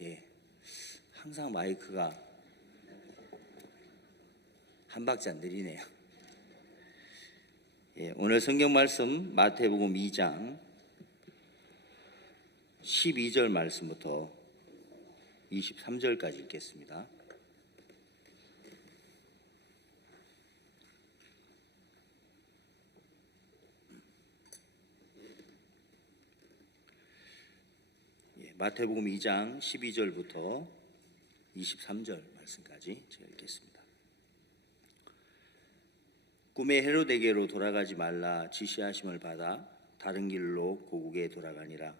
예. 항상 마이크가 한 박자 느리네요. 예, 오늘 성경 말씀 마태복음 2장 12절 말씀부터 23절까지 읽겠습니다. 마태복음 2장 12절부터 23절 말씀까지 제가 읽겠습니다. 꿈에 헤로데게로 돌아가지 말라 지시하심을 받아 다른 길로 고국에 돌아가니라.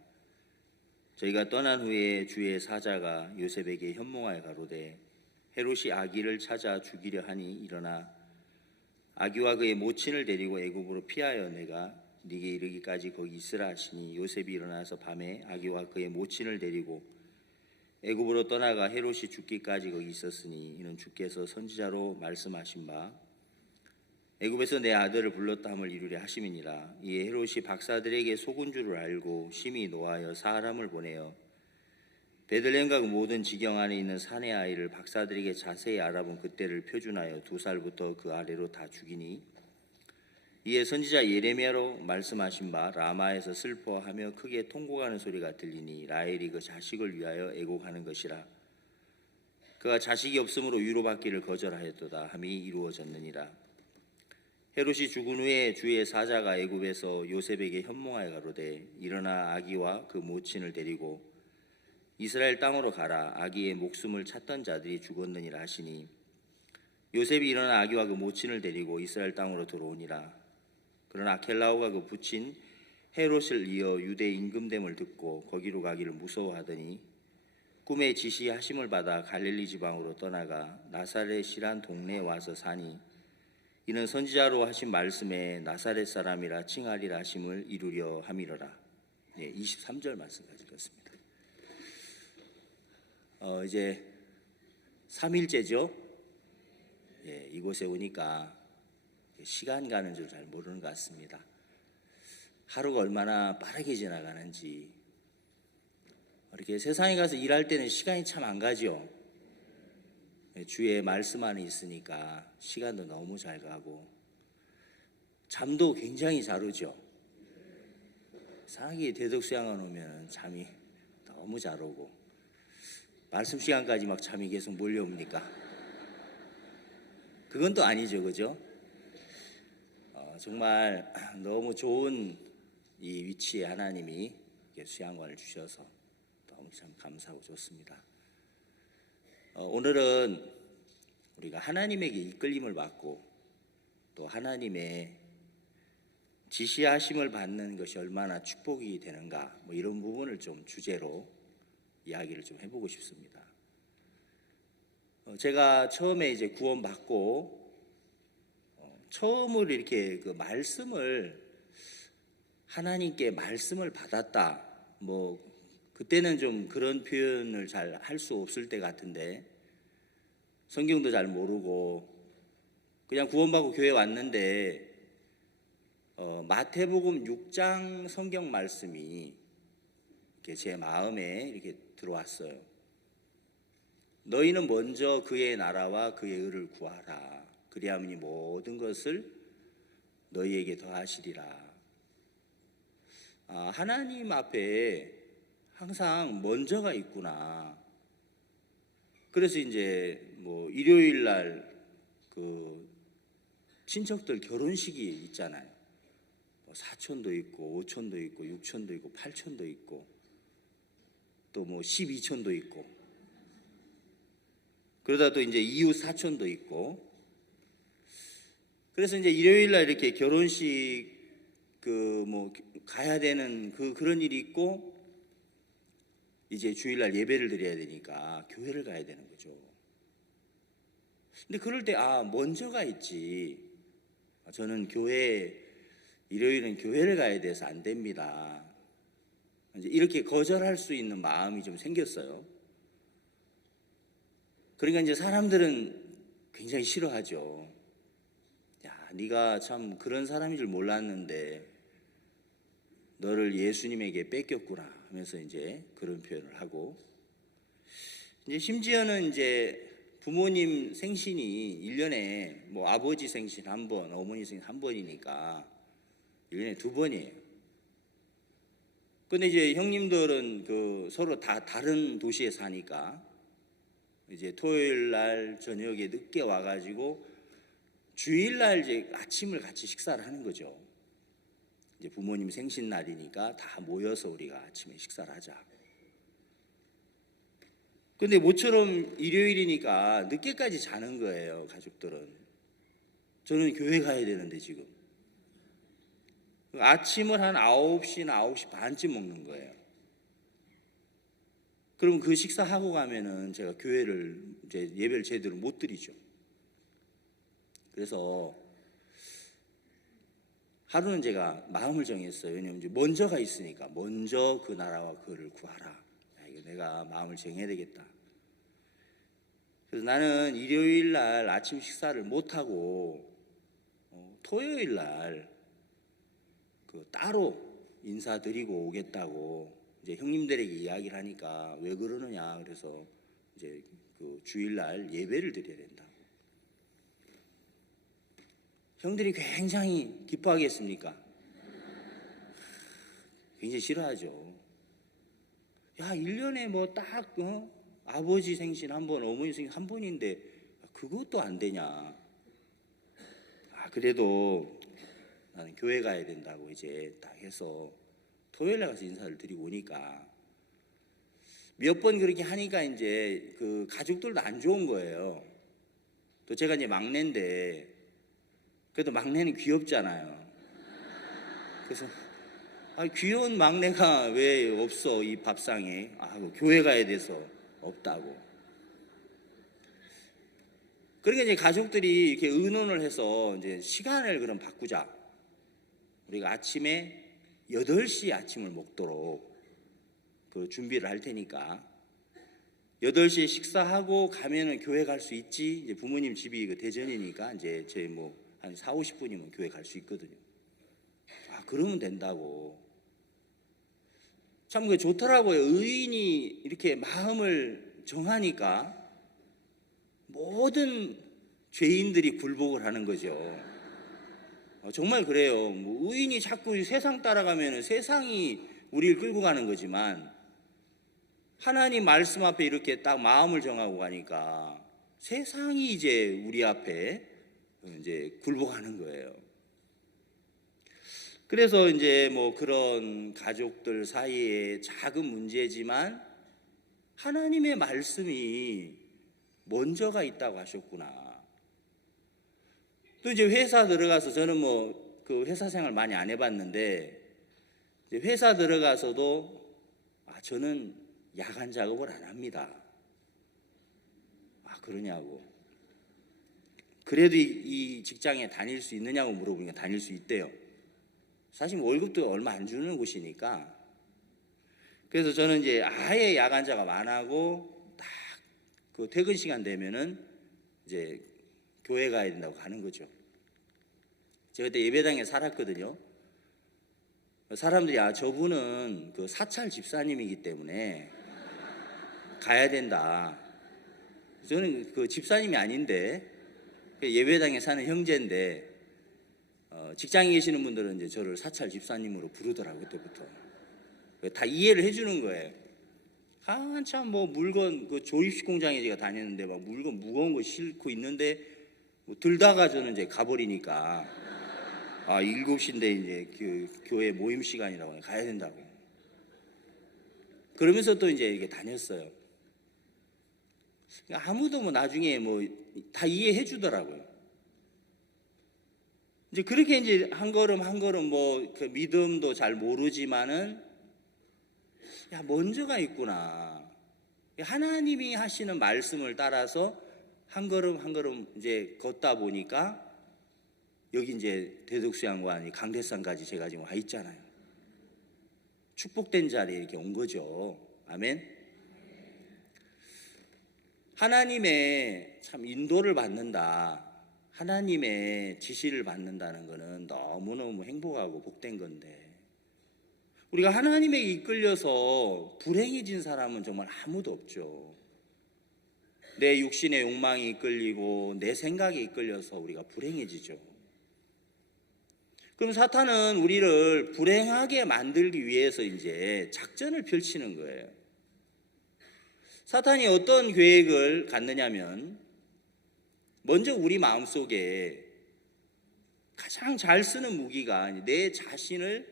저희가 떠난 후에 주의 사자가 요셉에게 현몽하여 가로되 헤롯이 아기를 찾아 죽이려 하니 일어나 아기와 그의 모친을 데리고 애굽으로 피하여 내가 네게 이르기까지 거기 있으라 하시니 요셉이 일어나서 밤에 아기와 그의 모친을 데리고 애굽으로 떠나가 헤롯이 죽기까지 거기 있었으니 이는 주께서 선지자로 말씀하신 바 애굽에서 내 아들을 불렀다 함을 이루려 하심이니라. 이에 헤롯이 박사들에게 속은 줄을 알고 심히 노하여 사람을 보내어 베들레헴과 그 모든 지경 안에 있는 사내 아이를 박사들에게 자세히 알아본 그때를 표준하여 2살부터 그 아래로 다 죽이니 이에 선지자 예레미야로 말씀하신 바 라마에서 슬퍼하며 크게 통곡하는 소리가 들리니 라헬이 그 자식을 위하여 애곡하는 것이라. 그가 자식이 없으므로 위로받기를 거절하였도다 함이 이루어졌느니라. 헤롯이 죽은 후에 주의 사자가 애굽에서 요셉에게 현몽하여 가로되 일어나 아기와 그 모친을 데리고 이스라엘 땅으로 가라. 아기의 목숨을 찾던 자들이 죽었느니라 하시니 요셉이 일어나 아기와 그 모친을 데리고 이스라엘 땅으로 들어오니라. 그러나 아켈라오가 그 부친 헤롯을 이어 유대 임금됨을 듣고 거기로 가기를 무서워하더니 꿈에 지시하심을 받아 갈릴리 지방으로 떠나가 나사렛이란 동네에 와서 사니 이는 선지자로 하신 말씀에 나사렛 사람이라 칭하리라 하심을 이루려 함이로라. 23절 말씀까지 읽었습니다. 이제 3일째죠. 이곳에 오니까 시간 가는 줄 잘 모르는 것 같습니다. 하루가 얼마나 빠르게 지나가는지. 이렇게 세상에 가서 일할 때는 시간이 참 안 가죠. 주의 말씀 안에 있으니까 시간도 너무 잘 가고 잠도 굉장히 잘 오죠. 이상하게 대덕수양원 오면 잠이 너무 잘 오고 말씀 시간까지 막 잠이 계속 몰려옵니까? 그건 또 아니죠, 그죠? 정말 너무 좋은 이 위치에 하나님이 수양관을 주셔서 너무 참 감사하고 좋습니다. 오늘은 우리가 하나님에게 이끌림을 받고 또 하나님의 지시하심을 받는 것이 얼마나 축복이 되는가, 이런 부분을 좀 주제로 이야기를 좀 해보고 싶습니다. 제가 처음에 이제 구원받고 처음으로 이렇게 그 말씀을 하나님께 말씀을 받았다. 그때는 좀 그런 표현을 잘 할 수 없을 때 같은데 성경도 잘 모르고 그냥 구원받고 교회 왔는데 마태복음 6장 성경 말씀이 이렇게 제 마음에 이렇게 들어왔어요. 너희는 먼저 그의 나라와 그의 의를 구하라. 그리하면 이 모든 것을 너희에게 더하시리라. 하나님 앞에 항상 먼저가 있구나. 그래서 이제 일요일 날 그 친척들 결혼식이 있잖아요. 사촌도 있고 오촌도 있고 육촌도 있고 팔촌도 있고 또 12촌도 있고 그러다 또 이제 이웃 사촌도 있고 그래서 이제 일요일 날 이렇게 결혼식 가야 되는 그런 일이 있고 이제 주일날 예배를 드려야 되니까 교회를 가야 되는 거죠. 근데 그럴 때 먼저가 있지. 저는 일요일은 교회를 가야 돼서 안 됩니다. 이제 이렇게 거절할 수 있는 마음이 좀 생겼어요. 그러니까 이제 사람들은 굉장히 싫어하죠. 야, 네가 참 그런 사람인 줄 몰랐는데 너를 예수님에게 뺏겼구나 하면서 이제 그런 표현을 하고 이제 심지어는 이제 부모님 생신이 1년에 뭐 아버지 생신 한 번, 어머니 생신 한 번이니까 1년에 2번이에요. 근데 이제 형님들은 그 서로 다 다른 도시에 사니까 이제 토요일 날 저녁에 늦게 와가지고 주일 날 이제 아침을 같이 식사를 하는 거죠. 이제 부모님 생신 날이니까 다 모여서 우리가 아침에 식사를 하자. 근데 모처럼 일요일이니까 늦게까지 자는 거예요, 가족들은. 저는 교회 가야 되는데 지금. 아침을 한 9시나 9시 반쯤 먹는 거예요. 그러면 그 식사하고 가면은 제가 교회를 이제 예배를 제대로 못 드리죠. 그래서 하루는 제가 마음을 정했어요. 왜냐면 이제 먼저가 있으니까 먼저 그 나라와 그를 구하라. 이거 내가 마음을 정해야 되겠다. 그래서 나는 일요일 날 아침 식사를 못 하고 토요일 날 그 따로 인사드리고 오겠다고 이제 형님들에게 이야기를 하니까 왜 그러느냐 그래서 이제 그 주일날 예배를 드려야 된다고. 형들이 굉장히 기뻐하겠습니까? 굉장히 싫어하죠. 야, 1년에 뭐 딱 아버지 생신 한 번, 어머니 생신 한 번인데 그것도 안 되냐. 그래도 나는 교회 가야 된다고 이제 딱 해서 토요일에 가서 인사를 드리고 오니까 몇 번 그렇게 하니까 이제 그 가족들도 안 좋은 거예요. 또 제가 이제 막내인데 그래도 막내는 귀엽잖아요. 그래서 귀여운 막내가 왜 없어 이 밥상에. 교회 가야 돼서 없다고. 그러니까 이제 가족들이 이렇게 의논을 해서 이제 시간을 그럼 바꾸자. 우리가 아침에 8시 아침을 먹도록 그 준비를 할 테니까 8시에 식사하고 가면은 교회 갈 수 있지. 이제 부모님 집이 그 대전이니까 이제 제 뭐 한 4, 50분이면 교회 갈 수 있거든요. 그러면 된다고. 참 그 좋더라고요. 의인이 이렇게 마음을 정하니까 모든 죄인들이 굴복을 하는 거죠. 정말 그래요. 뭐 의인이 자꾸 세상 따라가면 세상이 우리를 끌고 가는 거지만 하나님 말씀 앞에 이렇게 딱 마음을 정하고 가니까 세상이 이제 우리 앞에 이제 굴복하는 거예요. 그래서 이제 뭐 그런 가족들 사이에 작은 문제지만 하나님의 말씀이 먼저가 있다고 하셨구나. 또 이제 회사 들어가서 저는 뭐 그 회사 생활 많이 안 해봤는데 회사 들어가서도 저는 야간 작업을 안 합니다. 그러냐고. 그래도 이 직장에 다닐 수 있느냐고 물어보니까 다닐 수 있대요. 사실 월급도 얼마 안 주는 곳이니까. 그래서 저는 이제 아예 야간 작업 안 하고 딱 그 퇴근 시간 되면은 이제 교회 가야 된다고 가는 거죠. 제가 그때 예배당에 살았거든요. 사람들이 저분은 그 사찰 집사님이기 때문에 가야 된다. 저는 그 집사님이 아닌데 예배당에 사는 형제인데 직장에 계시는 분들은 이제 저를 사찰 집사님으로 부르더라고요. 그때부터 다 이해를 해주는 거예요. 한참 뭐 물건 그 조립식 공장에 제가 다녔는데 막 물건 무거운 거 싣고 있는데 뭐 들다가 저는 이제 가버리니까 7시인데 이제 그 교회 모임 시간이라고 가야 된다고. 그러면서 또 이제 이렇게 다녔어요. 아무도 뭐 나중에 뭐 다 이해해 주더라고요. 이제 그렇게 이제 한 걸음 한 걸음 뭐 그 믿음도 잘 모르지만은 먼저가 있구나. 하나님이 하시는 말씀을 따라서 한 걸음 한 걸음 이제 걷다 보니까 여기 이제 대덕수양관 강대상까지 제가 지금 와 있잖아요. 축복된 자리에 이렇게 온 거죠. 아멘. 하나님의 참 인도를 받는다. 하나님의 지시를 받는다는 것은 너무너무 행복하고 복된 건데 우리가 하나님에게 이끌려서 불행해진 사람은 정말 아무도 없죠. 내 육신의 욕망이 이끌리고 내 생각에 이끌려서 우리가 불행해지죠. 그럼 사탄은 우리를 불행하게 만들기 위해서 이제 작전을 펼치는 거예요. 사탄이 어떤 계획을 갖느냐면, 먼저 우리 마음속에 가장 잘 쓰는 무기가 내 자신을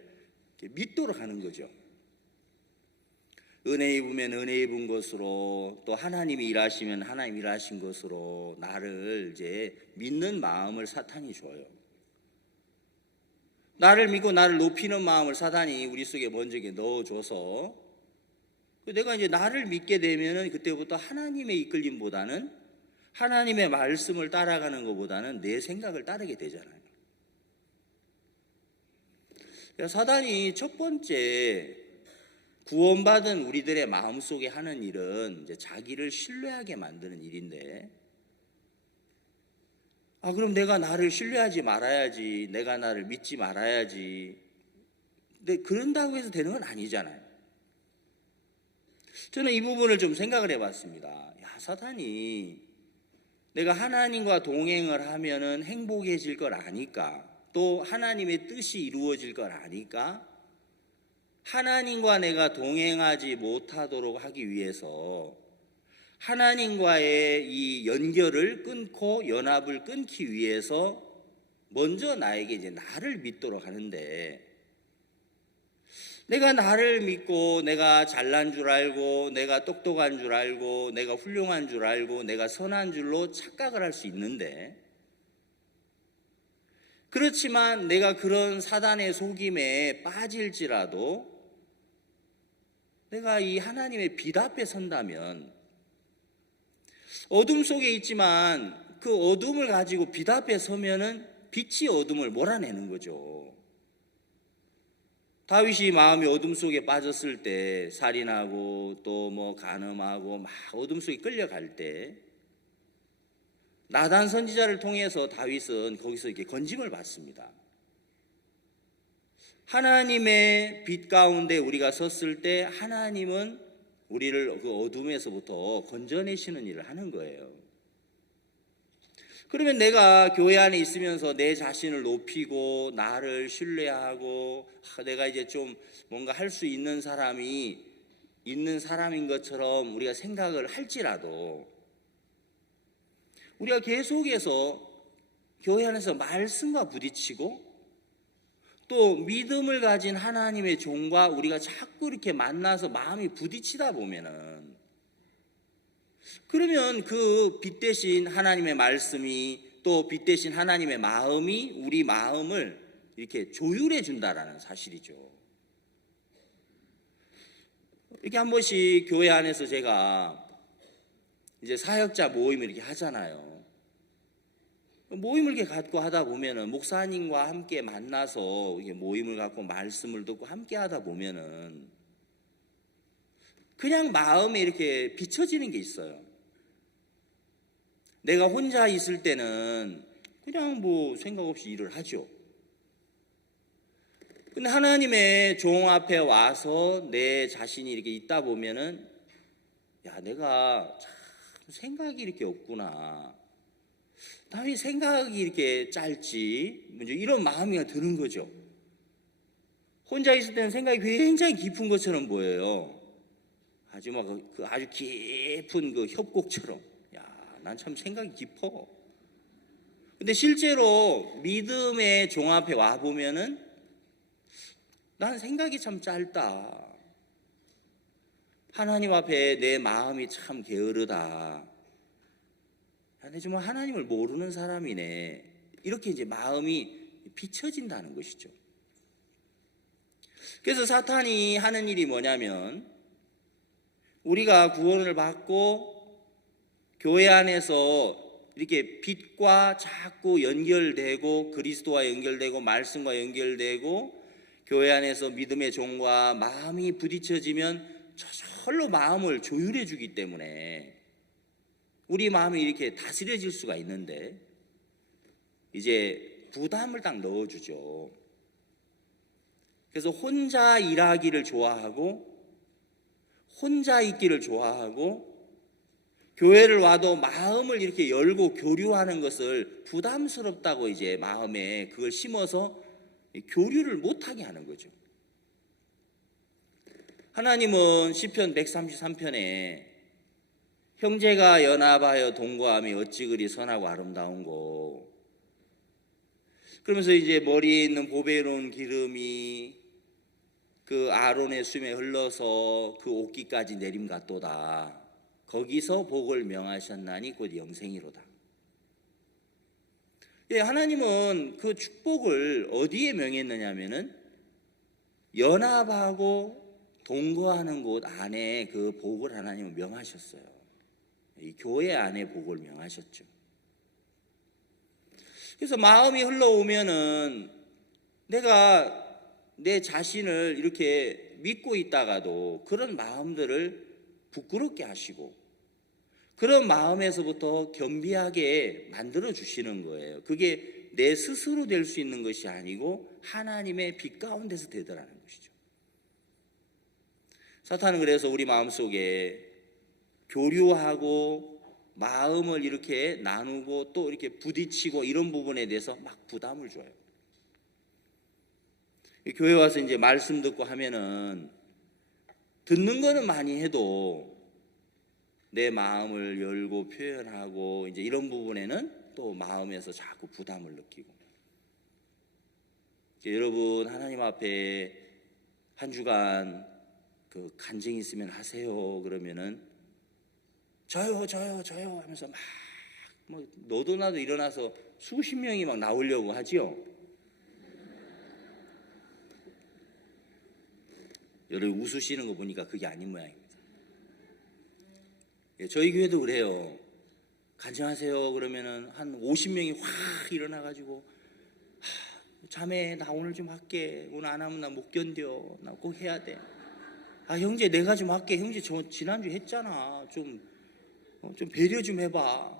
믿도록 하는 거죠. 은혜 입으면 은혜 입은 것으로, 또 하나님이 일하시면 하나님 일하신 것으로 나를 이제 믿는 마음을 사탄이 줘요. 나를 믿고 나를 높이는 마음을 사탄이 우리 속에 먼저 넣어줘서, 내가 이제 나를 믿게 되면은 그때부터 하나님의 이끌림보다는, 하나님의 말씀을 따라가는 것보다는 내 생각을 따르게 되잖아요. 사단이 첫 번째 구원받은 우리들의 마음속에 하는 일은 이제 자기를 신뢰하게 만드는 일인데, 그럼 내가 나를 신뢰하지 말아야지, 내가 나를 믿지 말아야지. 근데 그런다고 해서 되는 건 아니잖아요. 저는 이 부분을 좀 생각을 해봤습니다. 사탄이 내가 하나님과 동행을 하면은 행복해질 걸 아니까, 또 하나님의 뜻이 이루어질 걸 아니까, 하나님과 내가 동행하지 못하도록 하기 위해서 하나님과의 이 연결을 끊고 연합을 끊기 위해서 먼저 나에게 이제 나를 믿도록 하는데, 내가 나를 믿고 내가 잘난 줄 알고 내가 똑똑한 줄 알고 내가 훌륭한 줄 알고 내가 선한 줄로 착각을 할 수 있는데, 그렇지만 내가 그런 사단의 속임에 빠질지라도 내가 이 하나님의 빛 앞에 선다면, 어둠 속에 있지만 그 어둠을 가지고 빛 앞에 서면은 빛이 어둠을 몰아내는 거죠. 다윗이 마음이 어둠 속에 빠졌을 때, 살인하고 또 뭐 간음하고 막 어둠 속에 끌려갈 때, 나단 선지자를 통해서 다윗은 거기서 이렇게 건짐을 받습니다. 하나님의 빛 가운데 우리가 섰을 때 하나님은 우리를 그 어둠에서부터 건져내시는 일을 하는 거예요. 그러면 내가 교회 안에 있으면서 내 자신을 높이고 나를 신뢰하고 내가 이제 좀 뭔가 할 수 있는 사람인 것처럼 우리가 생각을 할지라도, 우리가 계속해서 교회 안에서 말씀과 부딪히고 또 믿음을 가진 하나님의 종과 우리가 자꾸 이렇게 만나서 마음이 부딪히다 보면은, 그러면 그 빛 대신 하나님의 말씀이, 또 빛 대신 하나님의 마음이 우리 마음을 이렇게 조율해 준다라는 사실이죠. 이렇게 한 번씩 교회 안에서 제가 이제 사역자 모임을 이렇게 하잖아요. 모임을 이렇게 갖고 하다 보면은, 목사님과 함께 만나서 이렇게 모임을 갖고 말씀을 듣고 함께 하다 보면은 그냥 마음에 이렇게 비춰지는 게 있어요. 내가 혼자 있을 때는 그냥 뭐 생각 없이 일을 하죠. 근데 하나님의 종 앞에 와서 내 자신이 이렇게 있다 보면은, 내가 참 생각이 이렇게 없구나, 나 왜 생각이 이렇게 짧지, 이런 마음이 드는 거죠. 혼자 있을 때는 생각이 굉장히 깊은 것처럼 보여요. 아주 막 아주 깊은 그 협곡처럼. 난 참 생각이 깊어. 근데 실제로 믿음의 종 앞에 와 보면은 난 생각이 참 짧다. 하나님 앞에 내 마음이 참 게으르다. 근데 정말 하나님을 모르는 사람이네. 이렇게 이제 마음이 비춰진다는 것이죠. 그래서 사탄이 하는 일이 뭐냐면, 우리가 구원을 받고 교회 안에서 이렇게 빛과 자꾸 연결되고, 그리스도와 연결되고 말씀과 연결되고, 교회 안에서 믿음의 종과 마음이 부딪혀지면 저절로 마음을 조율해 주기 때문에 우리 마음이 이렇게 다스려질 수가 있는데, 이제 부담을 딱 넣어주죠. 그래서 혼자 일하기를 좋아하고 혼자 있기를 좋아하고 교회를 와도 마음을 이렇게 열고 교류하는 것을 부담스럽다고 이제 마음에 그걸 심어서 교류를 못하게 하는 거죠. 하나님은 시편 133편에 형제가 연합하여 동거함이 어찌 그리 선하고 아름다운고, 그러면서 이제 머리에 있는 보배로운 기름이 그 아론의 수에 흘러서 그 옷깃까지 내림 같도다. 거기서 복을 명하셨나니 곧 영생이로다. 예, 하나님은 그 축복을 어디에 명했느냐면은 연합하고 동거하는 곳 안에 그 복을 하나님은 명하셨어요. 이 교회 안에 복을 명하셨죠. 그래서 마음이 흘러오면은 내가 내 자신을 이렇게 믿고 있다가도 그런 마음들을 부끄럽게 하시고 그런 마음에서부터 겸비하게 만들어 주시는 거예요. 그게 내 스스로 될 수 있는 것이 아니고 하나님의 빛 가운데서 되더라는 것이죠. 사탄은 그래서 우리 마음속에 교류하고 마음을 이렇게 나누고 또 이렇게 부딪히고 이런 부분에 대해서 막 부담을 줘요. 교회 와서 이제 말씀 듣고 하면은 듣는 거는 많이 해도 내 마음을 열고 표현하고 이제 이런 부분에는 또 마음에서 자꾸 부담을 느끼고. 여러분, 하나님 앞에 한 주간 그 간증이 있으면 하세요. 그러면은 저요 하면서 막 뭐 너도 나도 일어나서 수십 명이 막 나오려고 하지요. 여러분 웃으시는 거 보니까 그게 아닌 모양입니다. 저희 교회도 그래요. 간증하세요 그러면은 한 50명이 확 일어나가지고 자매 나 오늘 좀 할게. 오늘 안 하면 나 못 견뎌. 나 꼭 해야 돼. 아 형제 내가 좀 할게. 형제 저 지난주 했잖아. 좀 배려 좀 해봐.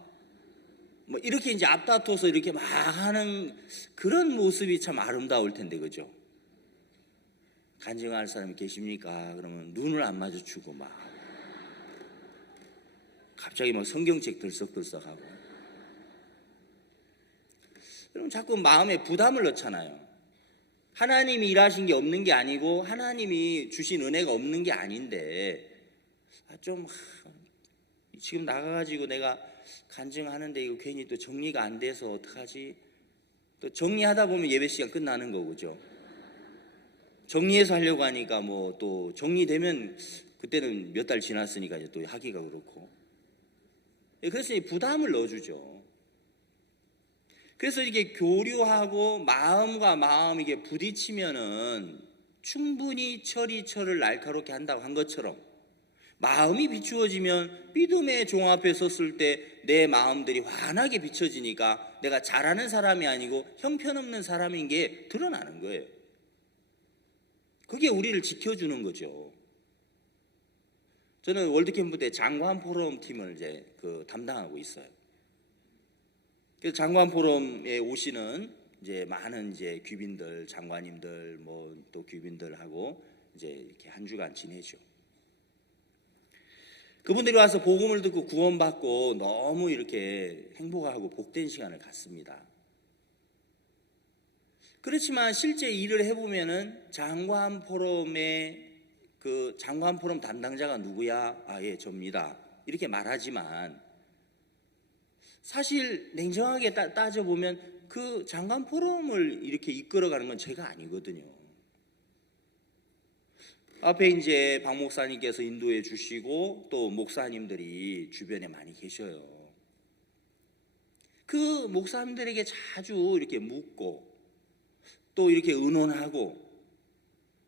뭐 이렇게 이제 앞다퉈서 이렇게 막 하는 그런 모습이 참 아름다울 텐데 그죠? 간증할 사람이 계십니까? 그러면 눈을 안 마주치고 막 갑자기 막 성경책 들썩들썩하고. 그럼 자꾸 마음에 부담을 넣잖아요. 하나님이 일하신 게 없는 게 아니고 하나님이 주신 은혜가 없는 게 아닌데 지금 나가가지고 내가 간증하는데 이거 괜히 또 정리가 안 돼서 어떡하지? 또 정리하다 보면 예배 시간 끝나는 거죠. 정리해서 하려고 하니까 뭐 또 정리되면 그때는 몇 달 지났으니까 이제 또 하기가 그렇고. 그래서 부담을 넣어주죠. 그래서 이게 교류하고 마음과 마음 이게 부딪히면은 충분히 철이 철을 날카롭게 한다고 한 것처럼 마음이 비추어지면 믿음의 종 앞에 섰을 때 내 마음들이 환하게 비춰지니까 내가 잘하는 사람이 아니고 형편없는 사람인 게 드러나는 거예요. 그게 우리를 지켜주는 거죠. 저는 월드캠프 때 장관 포럼 팀을 이제 담당하고 있어요. 그래서 장관 포럼에 오시는 이제 많은 이제 귀빈들, 장관님들, 뭐 또 귀빈들하고 이제 이렇게 한 주간 지내죠. 그분들이 와서 복음을 듣고 구원받고 너무 이렇게 행복하고 복된 시간을 갖습니다. 그렇지만 실제 일을 해보면은 장관 포럼의 그 장관 포럼 담당자가 누구야? 아, 예, 접니다. 이렇게 말하지만 사실 냉정하게 따져보면 그 장관 포럼을 이렇게 이끌어가는 건 제가 아니거든요. 앞에 이제 박 목사님께서 인도해 주시고 또 목사님들이 주변에 많이 계셔요. 그 목사님들에게 자주 이렇게 묻고 또 이렇게 의논하고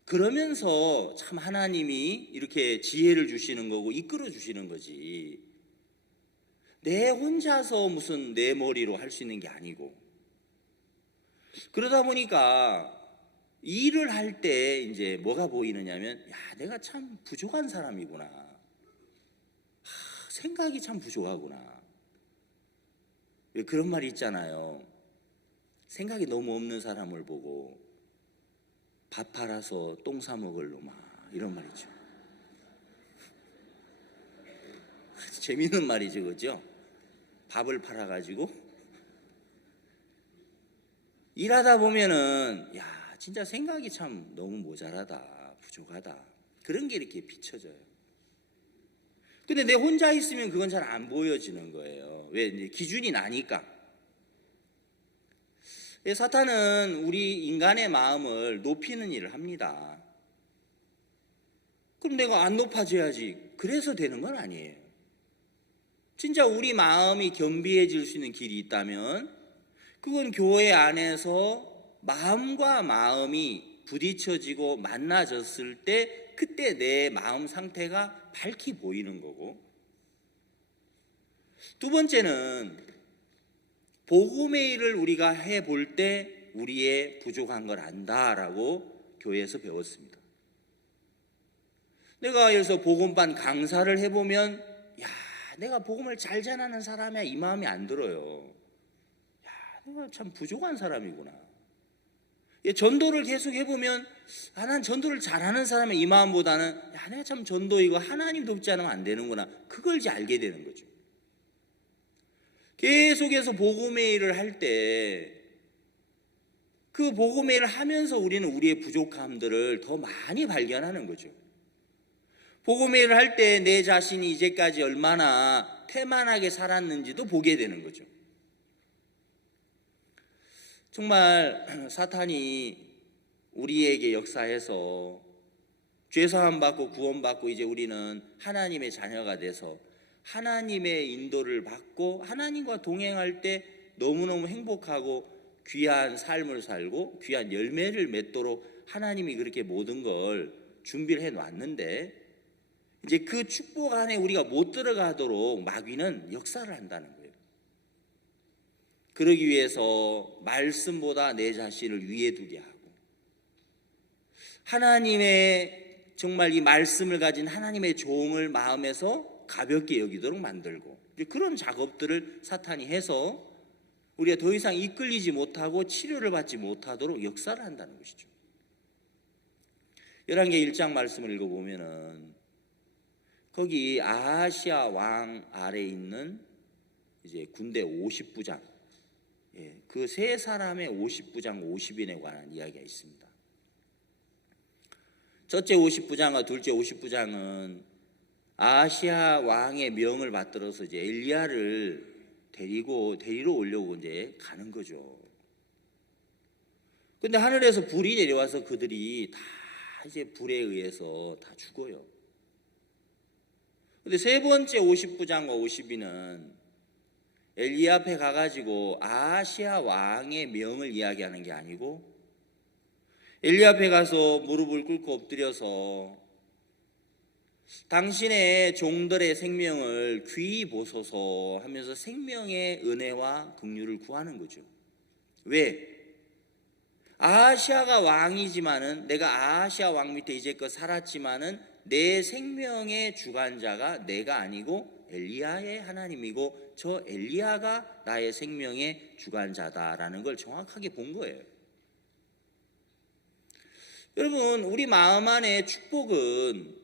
그러면서 참 하나님이 이렇게 지혜를 주시는 거고 이끌어 주시는 거지. 내 혼자서 무슨 내 머리로 할 수 있는 게 아니고. 그러다 보니까 일을 할 때 이제 뭐가 보이느냐면 내가 참 부족한 사람이구나. 생각이 참 부족하구나. 왜 그런 말이 있잖아요. 생각이 너무 없는 사람을 보고 밥 팔아서 똥 사 먹을 놈아 이런 말 있죠. 재밌는 말이죠, 그죠? 밥을 팔아가지고 일하다 보면은 야, 진짜 생각이 참 너무 모자라다, 부족하다, 그런 게 이렇게 비춰져요. 근데 내 혼자 있으면 그건 잘 안 보여지는 거예요. 왜? 이제 기준이 나니까. 사탄은 우리 인간의 마음을 높이는 일을 합니다. 그럼 내가 안 높아져야지, 그래서 되는 건 아니에요. 진짜 우리 마음이 겸비해질 수 있는 길이 있다면 그건 교회 안에서 마음과 마음이 부딪혀지고 만나졌을 때 그때 내 마음 상태가 밝히 보이는 거고, 두 번째는 복음의 일을 우리가 해볼 때 우리의 부족한 걸 안다라고 교회에서 배웠습니다. 내가 여기서 복음반 강사를 해보면 야, 내가 복음을 잘 전하는 사람이야, 이 마음이 안 들어요. 야, 내가 참 부족한 사람이구나. 전도를 계속 해보면 난 전도를 잘하는 사람의 이 마음보다는 야, 내가 참 전도 이거 하나님 돕지 않으면 안 되는구나, 그걸 이제 알게 되는 거죠. 계속해서 복음의 일을 할 때 그 복음의 일을 하면서 우리는 우리의 부족함들을 더 많이 발견하는 거죠. 복음의 일을 할 때 내 자신이 이제까지 얼마나 태만하게 살았는지도 보게 되는 거죠. 정말 사탄이 우리에게 역사해서 죄사함 받고 구원받고 이제 우리는 하나님의 자녀가 돼서 하나님의 인도를 받고 하나님과 동행할 때 너무너무 행복하고 귀한 삶을 살고 귀한 열매를 맺도록 하나님이 그렇게 모든 걸 준비를 해놨는데, 이제 그 축복 안에 우리가 못 들어가도록 마귀는 역사를 한다는 거예요. 그러기 위해서 말씀보다 내 자신을 위에 두게 하고, 하나님의 정말 이 말씀을 가진 하나님의 종을 마음에서 가볍게 여기도록 만들고, 그런 작업들을 사탄이 해서 우리가 더 이상 이끌리지 못하고 치료를 받지 못하도록 역사를 한다는 것이죠. 열왕기 1장 말씀을 읽어보면은 거기 아하시아 왕 아래에 있는 이제 군대 50부장, 그 세 사람의 50부장 50인에 관한 이야기가 있습니다. 첫째 50부장과 둘째 50부장은 아하시아 왕의 명을 받들어서 이제 엘리야를 데리러 오려고 이제 가는 거죠. 근데 하늘에서 불이 내려와서 그들이 다 이제 불에 의해서 다 죽어요. 근데 세 번째 50부장과 50인은 엘리야 앞에 가가지고 아하시아 왕의 명을 이야기하는 게 아니고 엘리야 앞에 가서 무릎을 꿇고 엎드려서 당신의 종들의 생명을 귀히 보소서 하면서 생명의 은혜와 긍휼을 구하는 거죠. 왜? 아하시아가 왕이지만은 내가 아하시아 왕 밑에 이제껏 살았지만은 내 생명의 주관자가 내가 아니고 엘리야의 하나님이고 저 엘리야가 나의 생명의 주관자다라는 걸 정확하게 본 거예요. 여러분, 우리 마음 안에 축복은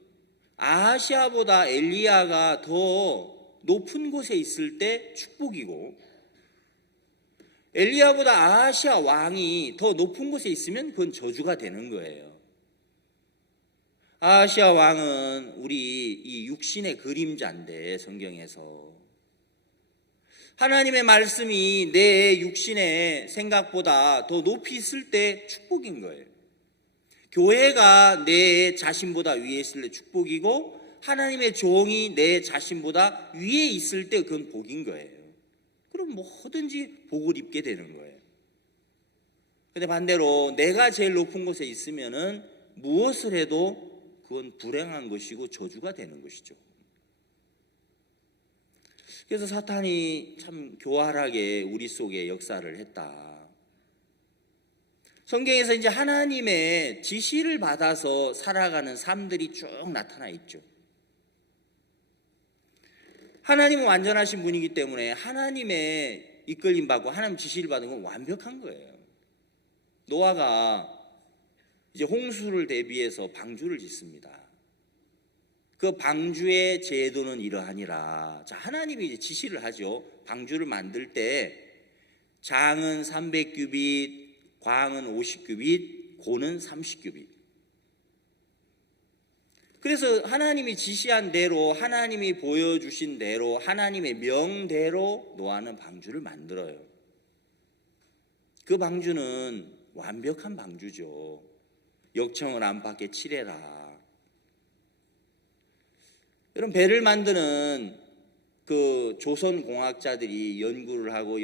아하시아보다 엘리야가 더 높은 곳에 있을 때 축복이고, 엘리야보다 아하시아 왕이 더 높은 곳에 있으면 그건 저주가 되는 거예요. 아하시아 왕은 우리 이 육신의 그림자인데, 성경에서 하나님의 말씀이 내 육신의 생각보다 더 높이 있을 때 축복인 거예요. 교회가 내 자신보다 위에 있을 때 축복이고, 하나님의 종이 내 자신보다 위에 있을 때 그건 복인 거예요. 그럼 뭐든지 복을 입게 되는 거예요. 근데 반대로 내가 제일 높은 곳에 있으면은 무엇을 해도 그건 불행한 것이고 저주가 되는 것이죠. 그래서 사탄이 참 교활하게 우리 속에 역사를 했다. 성경에서 이제 하나님의 지시를 받아서 살아가는 삶들이 쭉 나타나 있죠. 하나님은 완전하신 분이기 때문에 하나님의 이끌림 받고 하나님 지시를 받은 건 완벽한 거예요. 노아가 이제 홍수를 대비해서 방주를 짓습니다. 그 방주의 제도는 이러하니라. 자, 하나님이 이제 지시를 하죠. 방주를 만들 때 장은 300규빗, 광은 50규빗, 고는 30규빗. 그래서 하나님이 지시한 대로, 하나님이 보여주신 대로, 하나님의 명대로 노아는 방주를 만들어요. 그 방주는 완벽한 방주죠. 역청을 안팎에 칠해라. 여러분, 배를 만드는 그 조선 공학자들이 연구를 하고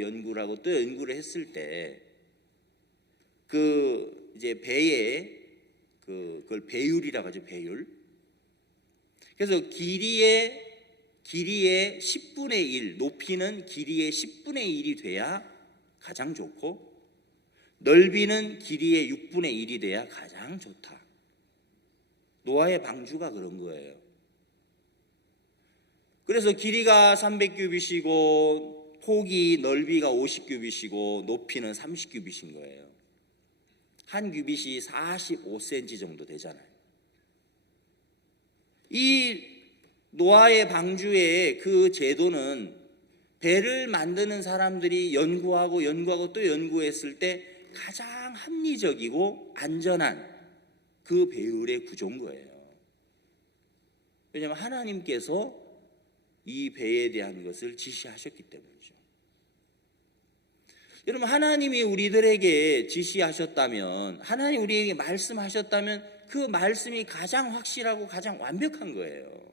또 연구를 했을 때 그 이제 배에 그걸 배율이라고 하죠. 배율. 그래서 길이의 10분의 1, 높이는 길이의 10분의 1이 돼야 가장 좋고, 넓이는 길이의 6분의 1이 돼야 가장 좋다. 노아의 방주가 그런 거예요. 그래서 길이가 300규빗이고 폭이 넓이가 50규빗이고 높이는 30규빗인 거예요. 한 규빗이 45cm 정도 되잖아요. 이 노아의 방주의 그 제도는 배를 만드는 사람들이 연구하고 또 연구했을 때 가장 합리적이고 안전한 그 배율의 구조인 거예요. 왜냐하면 하나님께서 이 배에 대한 것을 지시하셨기 때문이죠. 여러분, 하나님이 우리들에게 지시하셨다면, 하나님 우리에게 말씀하셨다면 그 말씀이 가장 확실하고 가장 완벽한 거예요.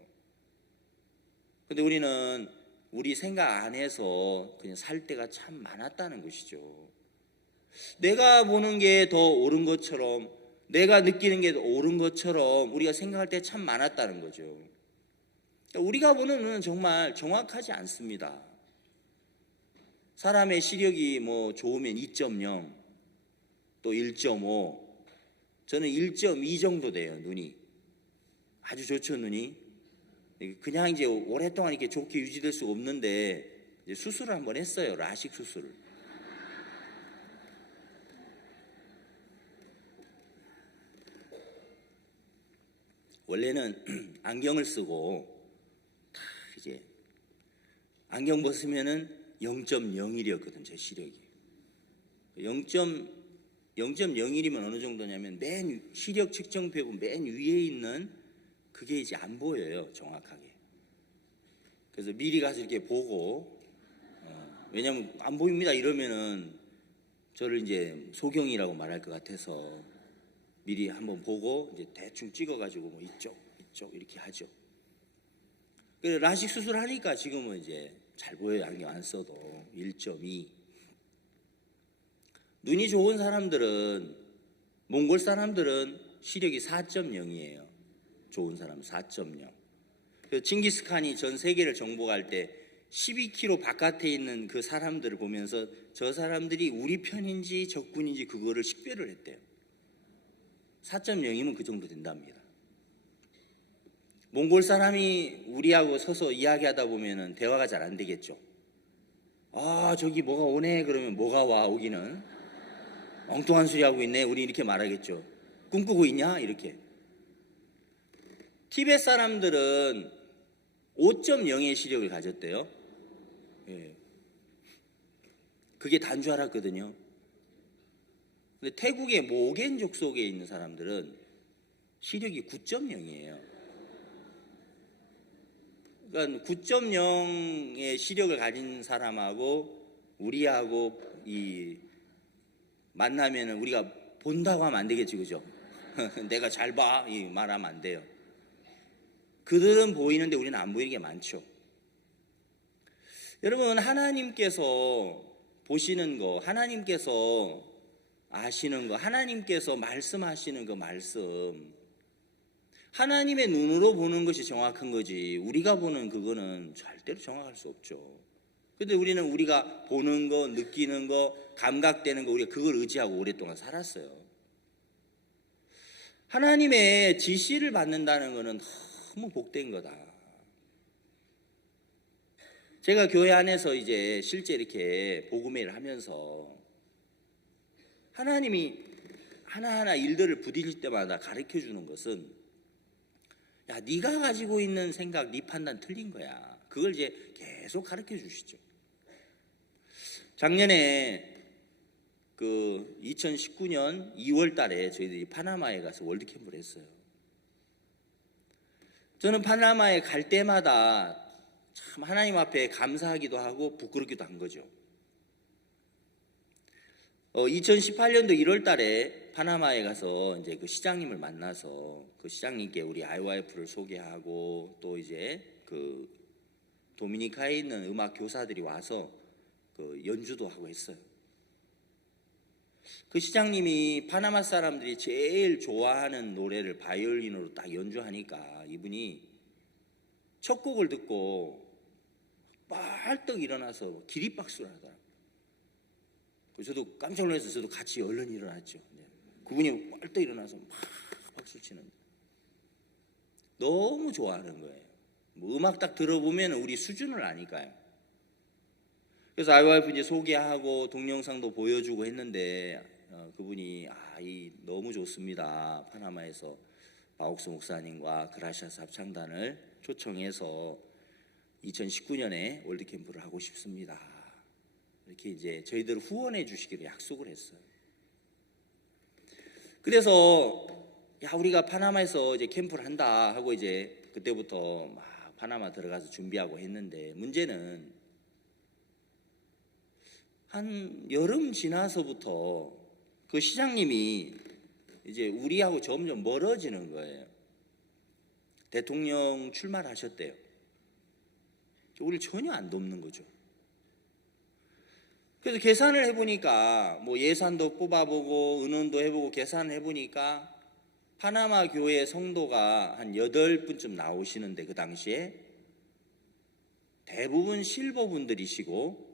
그런데 우리는 우리 생각 안에서 그냥 살 때가 참 많았다는 것이죠. 내가 보는 게 더 옳은 것처럼, 내가 느끼는 게 더 옳은 것처럼 우리가 생각할 때 참 많았다는 거죠. 우리가 보는 눈은 정말 정확하지 않습니다. 사람의 시력이 뭐 좋으면 2.0, 또 1.5, 저는 1.2 정도 돼요. 눈이 아주 좋죠. 눈이 그냥 이제 오랫동안 이렇게 좋게 유지될 수가 없는데 이제 수술을 한번 했어요. 라식 수술을. 원래는 안경을 쓰고 다 이제 안경 벗으면은 0.01이었거든. 제 시력이 0.01이면 어느 정도냐면 맨 시력 측정표고 맨 위에 있는 그게 이제 안 보여요. 정확하게. 그래서 미리 가서 이렇게 보고 왜냐면 안 보입니다 이러면은 저를 이제 소경이라고 말할 것 같아서 미리 한번 보고 이제 대충 찍어가지고 뭐 이쪽 이렇게 하죠. 그래서 라식 수술하니까 지금은 이제 잘 보여요. 안경 안 써도 1.2. 눈이 좋은 사람들은, 몽골 사람들은 시력이 4.0이에요. 좋은 사람은 4.0. 그래서 칭기스칸이 전 세계를 정복할 때 12km 바깥에 있는 그 사람들을 보면서 저 사람들이 우리 편인지 적군인지 그거를 식별을 했대요. 4.0이면 그 정도 된답니다. 몽골 사람이 우리하고 서서 이야기하다 보면은 대화가 잘 안 되겠죠. 아, 저기 뭐가 오네. 그러면 뭐가 와, 오기는. 엉뚱한 소리 하고 있네. 우리 이렇게 말하겠죠. 꿈꾸고 있냐? 이렇게. 티베트 사람들은 5.0의 시력을 가졌대요. 예. 그게 단 줄 알았거든요. 근데 태국의 모겐족 속에 있는 사람들은 시력이 9.0이에요. 그러니까 9.0의 시력을 가진 사람하고 우리하고 이 만나면은 우리가 본다고 하면 안 되겠지, 그죠? 내가 잘 봐, 이 말하면 안 돼요. 그들은 보이는데 우리는 안 보이는 게 많죠. 여러분, 하나님께서 보시는 거, 하나님께서 아시는 거, 하나님께서 말씀하시는 그 말씀, 하나님의 눈으로 보는 것이 정확한 거지 우리가 보는 그거는 절대로 정확할 수 없죠. 그런데 우리는 우리가 보는 거, 느끼는 거, 감각되는 거, 우리가 그걸 의지하고 오랫동안 살았어요. 하나님의 지시를 받는다는 것은 너무 복된 거다. 제가 교회 안에서 이제 실제 이렇게 복음회를 하면서 하나님이 하나하나 일들을 부딪힐 때마다 가르쳐 주는 것은, 야, 네가 가지고 있는 생각, 네 판단 틀린 거야. 그걸 이제 계속 가르쳐 주시죠. 작년에 그 2019년 2월 달에 저희들이 파나마에 가서 월드캠프를 했어요. 저는 파나마에 갈 때마다 참 하나님 앞에 감사하기도 하고 부끄럽기도 한 거죠. 2018년도 1월 달에 파나마에 가서 이제 그 시장님을 만나서 그 시장님께 우리 IYF를 소개하고 또 이제 그 도미니카에 있는 음악 교사들이 와서 그 연주도 하고 했어요. 그 시장님이 파나마 사람들이 제일 좋아하는 노래를 바이올린으로 딱 연주하니까 이분이 첫 곡을 듣고 빨떡 일어나서 기립박수를 하더라고요. 저도 깜짝 놀라서 저도 같이 얼른 일어났죠. 그분이 빨떡 일어나서 막 박수 치는데 너무 좋아하는 거예요. 뭐 음악 딱 들어보면 우리 수준을 아니까요. 그래서 IYF 이제 소개하고 동영상도 보여주고 했는데 그분이 이 너무 좋습니다. 파나마에서 바옥스 목사님과 그라시아스 합창단을 초청해서 2019년에 월드캠프를 하고 싶습니다. 이렇게 이제 저희들을 후원해 주시기로 약속을 했어요. 그래서 야, 우리가 파나마에서 이제 캠프를 한다 하고 이제 그때부터 막 파나마 들어가서 준비하고 했는데 문제는 한 여름 지나서부터 그 시장님이 이제 우리하고 점점 멀어지는 거예요. 대통령 출마하셨대요. 우리를 전혀 안 돕는 거죠. 그래서 계산을 해보니까 뭐 예산도 뽑아보고 은원도 해보고 계산을 해보니까 파나마 교회 성도가 한 8분쯤 나오시는데 그 당시에 대부분 실버 분들이시고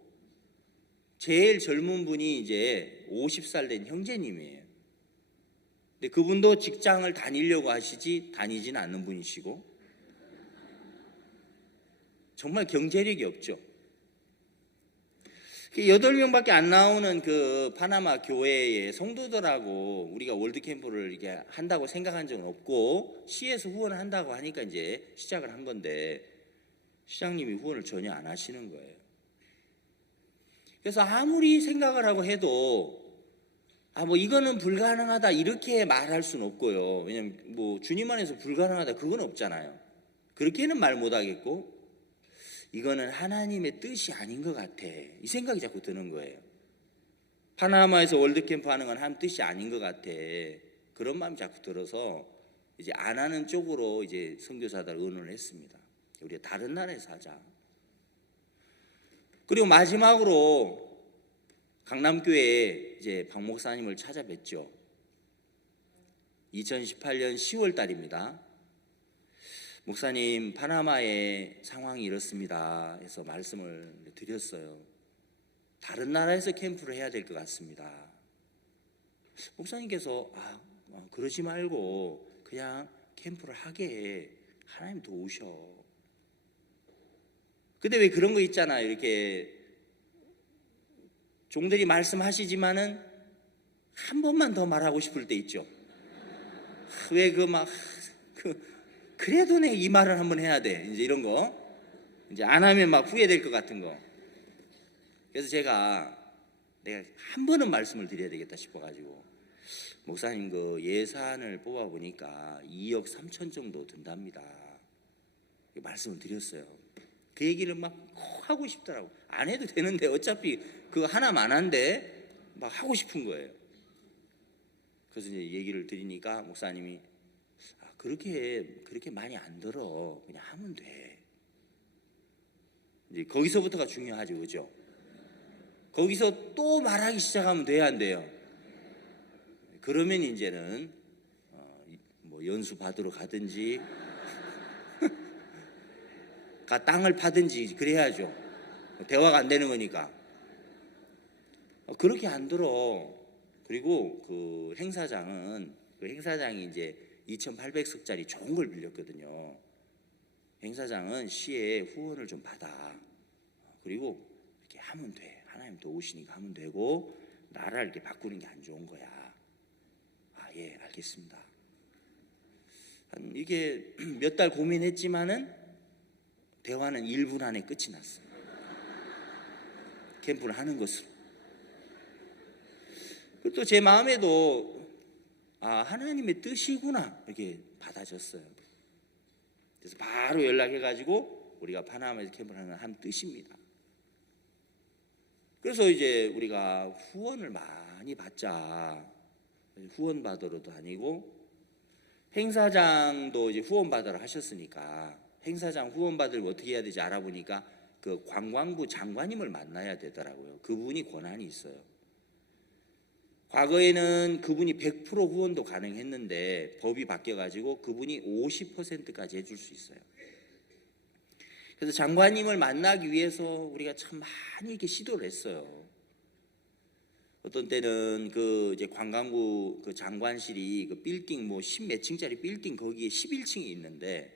제일 젊은 분이 이제 50살 된 형제님이에요. 근데 그분도 직장을 다니려고 하시지 다니지는 않는 분이시고 정말 경제력이 없죠. 8명밖에 안 나오는 그 파나마 교회의 성도들하고 우리가 월드캠프를 이렇게 한다고 생각한 적은 없고 시에서 후원을 한다고 하니까 이제 시작을 한 건데 시장님이 후원을 전혀 안 하시는 거예요. 그래서 아무리 생각을 하고 해도 뭐 이거는 불가능하다 이렇게 말할 수는 없고요. 왜냐면 뭐 주님 안에서 불가능하다 그건 없잖아요. 그렇게는 말 못하겠고 이거는 하나님의 뜻이 아닌 것 같아. 이 생각이 자꾸 드는 거예요. 파나마에서 월드캠프 하는 건 하나님 뜻이 아닌 것 같아. 그런 마음이 자꾸 들어서 이제 안 하는 쪽으로 이제 선교사들 의논을 했습니다. 우리가 다른 나라에서 하자. 그리고 마지막으로 강남교회에 이제 박 목사님을 찾아뵀죠. 2018년 10월 달입니다. 목사님, 파나마의 상황이 이렇습니다 해서 말씀을 드렸어요. 다른 나라에서 캠프를 해야 될 것 같습니다. 목사님께서 그러지 말고 그냥 캠프를 하게 해. 하나님 도우셔. 근데 왜 그런 거 있잖아요. 이렇게 종들이 말씀하시지만은 한 번만 더 말하고 싶을 때 있죠. 왜 그래도 내가 이 말을 한번 해야 돼. 이제 이런 거. 이제 안 하면 막 후회될 것 같은 거. 그래서 내가 한 번은 말씀을 드려야 되겠다 싶어가지고 목사님 그 예산을 뽑아보니까 2억 3천 정도 든답니다. 말씀을 드렸어요. 그 얘기를 막 하고 싶더라고. 안 해도 되는데 어차피 그거 하나만 한데 막 하고 싶은 거예요. 그래서 이제 얘기를 드리니까 목사님이 그렇게 많이 안 들어. 그냥 하면 돼. 이제 거기서부터가 중요하죠, 그죠? 거기서 또 말하기 시작하면 돼야 안 돼요. 그러면 이제는 뭐 연수 받으러 가든지 땅을 파든지 그래야죠. 대화가 안 되는 거니까. 그렇게 안 들어. 그리고 그 행사장이 이제 2,800석짜리 좋은 걸 빌렸거든요. 행사장은 시에 후원을 좀 받아. 그리고 이렇게 하면 돼. 하나님 도우시니까 하면 되고 나라를 이렇게 바꾸는 게 안 좋은 거야. 예, 알겠습니다. 이게 몇 달 고민했지만은 대화는 1분 안에 끝이 났어요. 캠프를 하는 것으로. 또 제 마음에도 하나님의 뜻이구나 이렇게 받아졌어요. 그래서 바로 연락해가지고 우리가 파나마에서 캠프를 하는 한 뜻입니다. 그래서 이제 우리가 후원을 많이 받자. 후원 받으러 다니고, 행사장도 이제 후원 받으러 하셨으니까 행사장 후원 받으려면 어떻게 해야 되지 알아보니까 그 관광부 장관님을 만나야 되더라고요. 그분이 권한이 있어요. 과거에는 그분이 100% 후원도 가능했는데 법이 바뀌어가지고 그분이 50%까지 해줄 수 있어요. 그래서 장관님을 만나기 위해서 우리가 참 많이 이렇게 시도를 했어요. 어떤 때는 그 이제 관광부 그 장관실이 그 빌딩 뭐 10몇 층짜리 빌딩 거기에 11층이 있는데,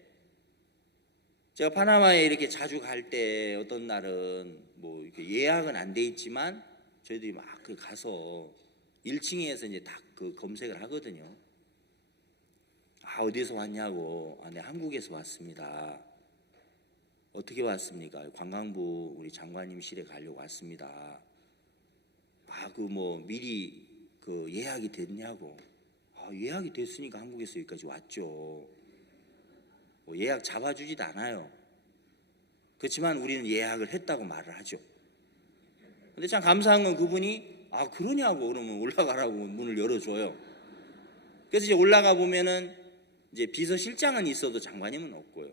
제가 파나마에 이렇게 자주 갈 때 어떤 날은 뭐 이렇게 예약은 안 돼 있지만 저희들이 막 그 가서 1층에서 이제 다 그 검색을 하거든요. 어디서 왔냐고. 네, 한국에서 왔습니다. 어떻게 왔습니까? 관광부 우리 장관님실에 가려고 왔습니다. 그 뭐 미리 그 예약이 됐냐고. 예약이 됐으니까 한국에서 여기까지 왔죠. 예약 잡아주지도 않아요. 그렇지만 우리는 예약을 했다고 말을 하죠. 근데 참 감사한 건 그분이 그러냐고 그러면 올라가라고 문을 열어줘요. 그래서 이제 올라가 보면은 이제 비서실장은 있어도 장관님은 없고요.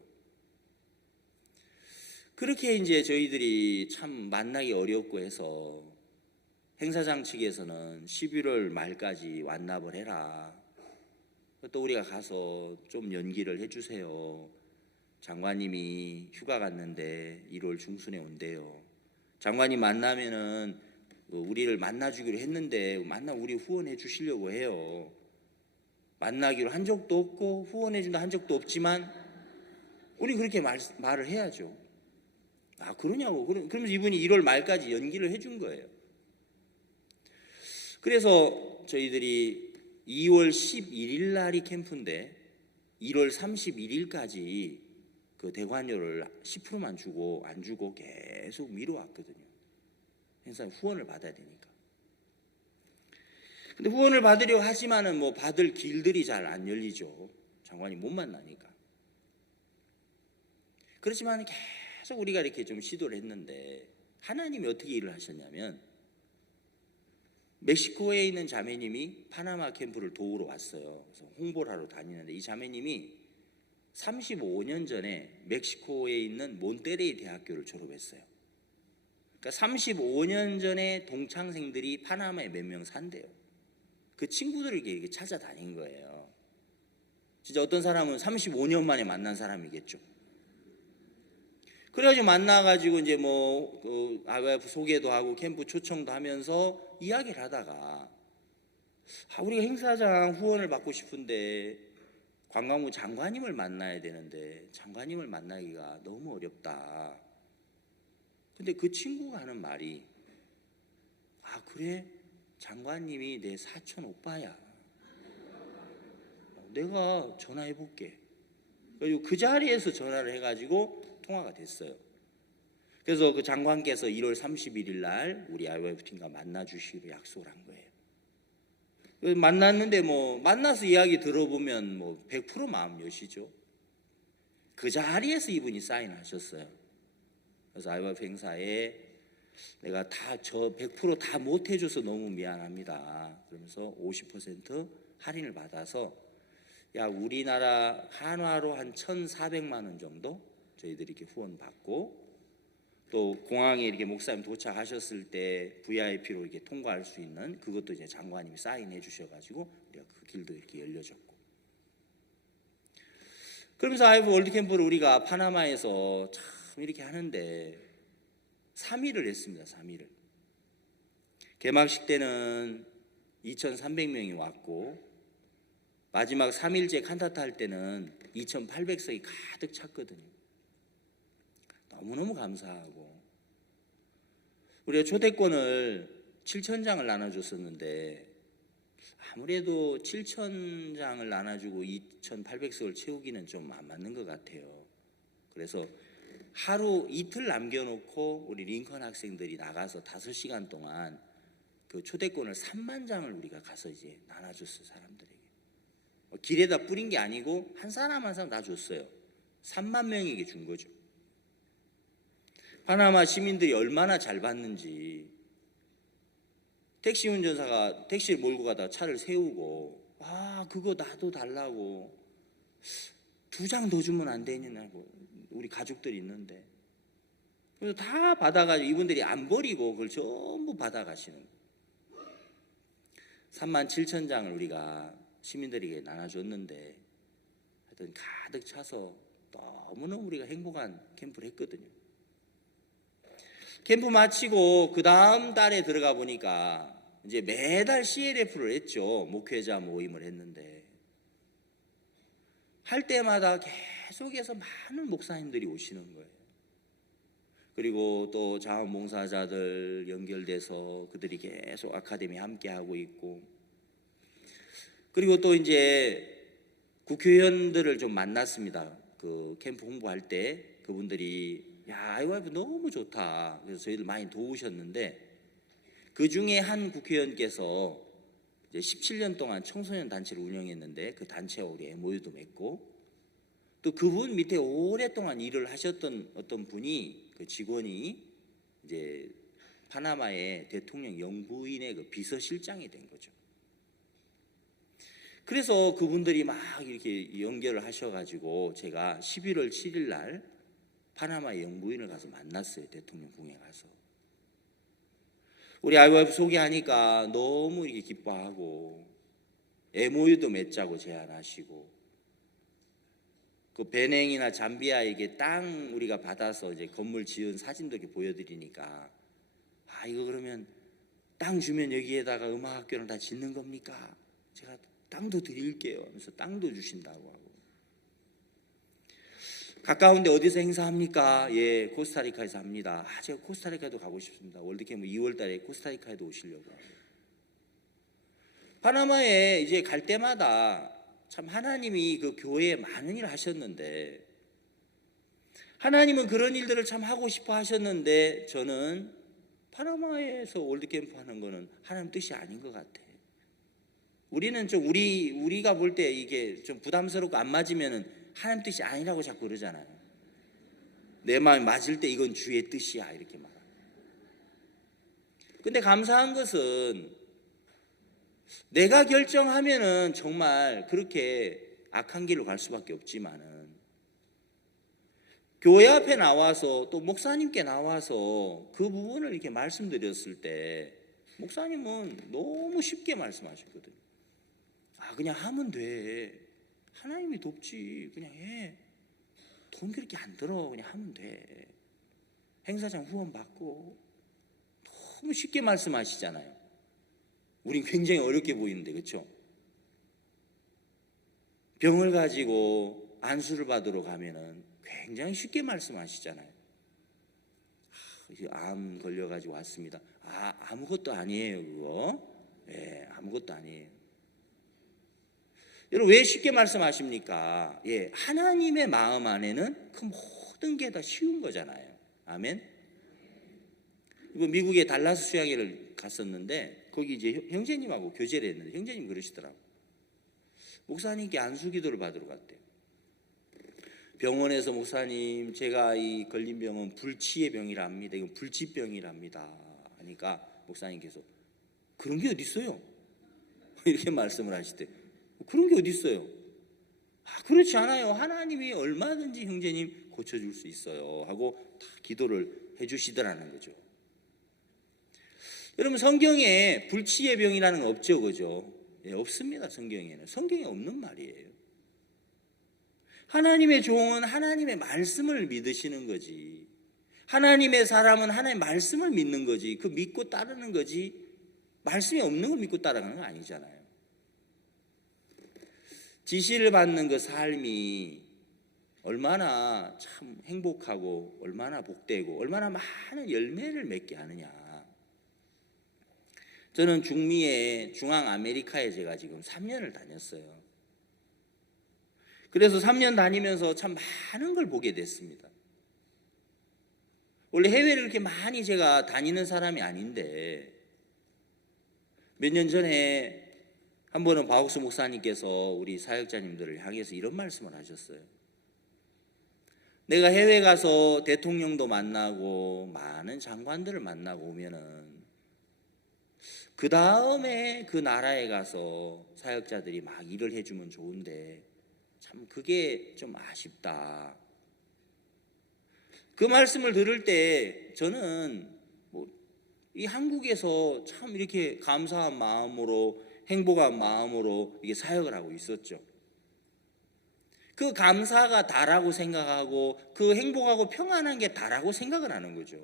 그렇게 이제 저희들이 참 만나기 어렵고 해서 행사장 측에서는 11월 말까지 완납을 해라. 또 우리가 가서 좀 연기를 해주세요. 장관님이 휴가 갔는데 1월 중순에 온대요. 장관님 만나면은 우리를 만나주기로 했는데 우리 후원해 주시려고 해요. 만나기로 한 적도 없고 후원해 준다 한 적도 없지만 우리 그렇게 말을 해야죠. 그러냐고. 그러면서 이분이 1월 말까지 연기를 해준 거예요. 그래서 저희들이 2월 11일 날이 캠프인데 1월 31일까지 그 대관료를 10%만 주고 안 주고 계속 미뤄왔거든요. 행사 후원을 받아야 되니까. 근데 후원을 받으려 하지만은 뭐 받을 길들이 잘 안 열리죠. 장관이 못 만나니까. 그렇지만 계속 우리가 이렇게 좀 시도를 했는데 하나님이 어떻게 일을 하셨냐면, 멕시코에 있는 자매님이 파나마 캠프를 도우러 왔어요. 그래서 홍보를 하러 다니는데 이 자매님이 35년 전에 멕시코에 있는 몬테레이 대학교를 졸업했어요. 그러니까 35년 전에 동창생들이 파나마에 몇 명 산대요. 그 친구들을 이렇게 찾아다닌 거예요. 진짜 어떤 사람은 35년 만에 만난 사람이겠죠. 그래가지고 만나가지고 이제 뭐 IYF 소개도 하고 캠프 초청도 하면서 이야기를 하다가 우리가 행사장 후원을 받고 싶은데 관광부 장관님을 만나야 되는데 장관님을 만나기가 너무 어렵다. 근데 그 친구가 하는 말이 그래? 장관님이 내 사촌 오빠야. 내가 전화해 볼게. 그리고 그 자리에서 전화를 해가지고 통화가 됐어요. 그래서 그 장관께서 1월 31일 날 우리 IYF 팀과 만나 주시기로 약속을 한 거예요. 만났는데 뭐 만나서 이야기 들어보면 뭐 100% 마음 여시죠. 그 자리에서 이분이 사인하셨어요. 그래서 IYF 행사에 내가 저 100% 다 못 해줘서 너무 미안합니다. 그러면서 50% 할인을 받아서 우리나라 한화로 한 1,400만 원 정도 저희들이 이렇게 후원 받고, 또 공항에 이렇게 목사님 도착하셨을 때 VIP로 이렇게 통과할 수 있는 그것도 이제 장관님이 사인해 주셔가지고 우리가 그 길도 이렇게 열려졌고. 그러면서 IYF 월드캠프를 우리가 파나마에서 참 이렇게 하는데 3일을 했습니다. 3일을. 개막식 때는 2,300명이 왔고 마지막 3일째 칸타타 할 때는 2,800석이 가득 찼거든요. 너무너무 감사하고, 우리가 초대권을 7,000장을 나눠줬었는데 아무래도 7,000장을 나눠주고 2,800석을 채우기는 좀 안 맞는 것 같아요. 그래서 하루 이틀 남겨놓고 우리 링컨 학생들이 나가서 5시간 동안 그 초대권을 3만 장을 우리가 가서 이제 나눠줬어요. 사람들에게. 길에다 뿌린 게 아니고 한 사람 한 사람 다 줬어요. 3만 명에게 준 거죠. 파나마 시민들이 얼마나 잘 받는지. 택시 운전사가 택시를 몰고 가다가 차를 세우고, 그거 나도 달라고, 2장 더 주면 안 되냐고, 우리 가족들이 있는데. 그래서 다 받아가지고 이분들이 안 버리고 그걸 전부 받아가시는 거예요. 37,000장을 우리가 시민들에게 나눠줬는데 하여튼 가득 차서 너무너무 우리가 행복한 캠프를 했거든요. 캠프 마치고 그 다음 달에 들어가 보니까 이제 매달 CLF를 했죠. 목회자 모임을 했는데 할 때마다 계속해서 많은 목사님들이 오시는 거예요. 그리고 또 자원봉사자들 연결돼서 그들이 계속 아카데미 함께 하고 있고, 그리고 또 이제 국회의원들을 좀 만났습니다. 그 캠프 홍보할 때 그분들이 IYF 너무 좋다. 그래서 저희들 많이 도우셨는데 그 중에 한 국회의원께서 이제 17년 동안 청소년 단체를 운영했는데 그 단체와 우리 MOU도 맺고, 또 그분 밑에 오랫동안 일을 하셨던 어떤 분이, 그 직원이 이제 파나마의 대통령 영부인의 그 비서실장이 된 거죠. 그래서 그분들이 막 이렇게 연결을 하셔가지고 제가 11월 7일 날 파나마의 영부인을 가서 만났어요. 대통령 궁에 가서. 우리 IYF 소개하니까 너무 이렇게 기뻐하고 MOU도 맺자고 제안하시고, 그 베냉이나 잠비아에게 땅 우리가 받아서 이제 건물 지은 사진도 이렇게 보여드리니까, 이거 그러면 땅 주면 여기에다가 음악학교를 다 짓는 겁니까? 제가 땅도 드릴게요 하면서 땅도 주신다고 하고. 가까운데 어디서 행사합니까? 예, 코스타리카에서 합니다. 제가 코스타리카도 가고 싶습니다. 월드캠프 2월 달에 코스타리카에도 오시려고 하고. 파나마에 이제 갈 때마다 참 하나님이 그 교회에 많은 일을 하셨는데, 하나님은 그런 일들을 참 하고 싶어 하셨는데, 저는 파나마에서 월드캠프 하는 거는 하나님 뜻이 아닌 것 같아. 우리는 좀 우리가 볼 때 이게 좀 부담스럽고 안 맞으면은 하나님 뜻이 아니라고 자꾸 그러잖아요. 내 마음이 맞을 때 이건 주의 뜻이야 이렇게 말합니다. 근데 감사한 것은 내가 결정하면은 정말 그렇게 악한 길로 갈 수밖에 없지만은, 교회 앞에 나와서 또 목사님께 나와서 그 부분을 이렇게 말씀드렸을 때 목사님은 너무 쉽게 말씀하셨거든요. 그냥 하면 돼. 하나님이 돕지. 그냥 해. 돈 그렇게 안 들어. 그냥 하면 돼. 행사장 후원 받고. 너무 쉽게 말씀하시잖아요. 우린 굉장히 어렵게 보이는데, 그렇죠? 병을 가지고 안수를 받으러 가면은 굉장히 쉽게 말씀하시잖아요. 암 걸려가지고 왔습니다. 아무것도 아니에요, 그거. 예, 아무것도 아니에요. 여러분, 왜 쉽게 말씀하십니까? 예, 하나님의 마음 안에는 그 모든 게 다 쉬운 거잖아요. 아멘. 이거 미국의 달라스 수양회를 갔었는데 거기 이제 형제님하고 교제를 했는데 형제님이 그러시더라고요. 목사님께 안수기도를 받으러 갔대요. 병원에서 목사님, 제가 이 걸린 병은 불치의 병이랍니다. 이건 불치병이랍니다. 하니까 목사님께서 그런 게 어디 있어요? 이렇게 말씀을 하시대. 그런 게 어디 있어요? 그렇지 않아요. 하나님이 얼마든지 형제님 고쳐줄 수 있어요 하고 다 기도를 해주시더라는 거죠. 여러분, 성경에 불치의 병이라는 건 없죠, 그죠? 예, 없습니다. 성경에는. 성경에 없는 말이에요. 하나님의 종은 하나님의 말씀을 믿으시는 거지. 하나님의 사람은 하나님의 말씀을 믿는 거지. 그 믿고 따르는 거지. 말씀이 없는 걸 믿고 따라가는 건 아니잖아요. 지시를 받는 그 삶이 얼마나 참 행복하고 얼마나 복되고 얼마나 많은 열매를 맺게 하느냐. 저는 중미의 중앙 아메리카에 제가 지금 3년을 다녔어요. 그래서 3년 다니면서 참 많은 걸 보게 됐습니다. 원래 해외를 그렇게 많이 제가 다니는 사람이 아닌데 몇 년 전에 한 번은 바옥스 목사님께서 우리 사역자님들을 향해서 이런 말씀을 하셨어요. 내가 해외 가서 대통령도 만나고 많은 장관들을 만나고 오면은 그 다음에 그 나라에 가서 사역자들이 막 일을 해주면 좋은데 참 그게 좀 아쉽다. 그 말씀을 들을 때 저는 이 한국에서 참 이렇게 감사한 마음으로 행복한 마음으로 이게 사역을 하고 있었죠. 그 감사가 다라고 생각하고 그 행복하고 평안한 게 다라고 생각을 하는 거죠.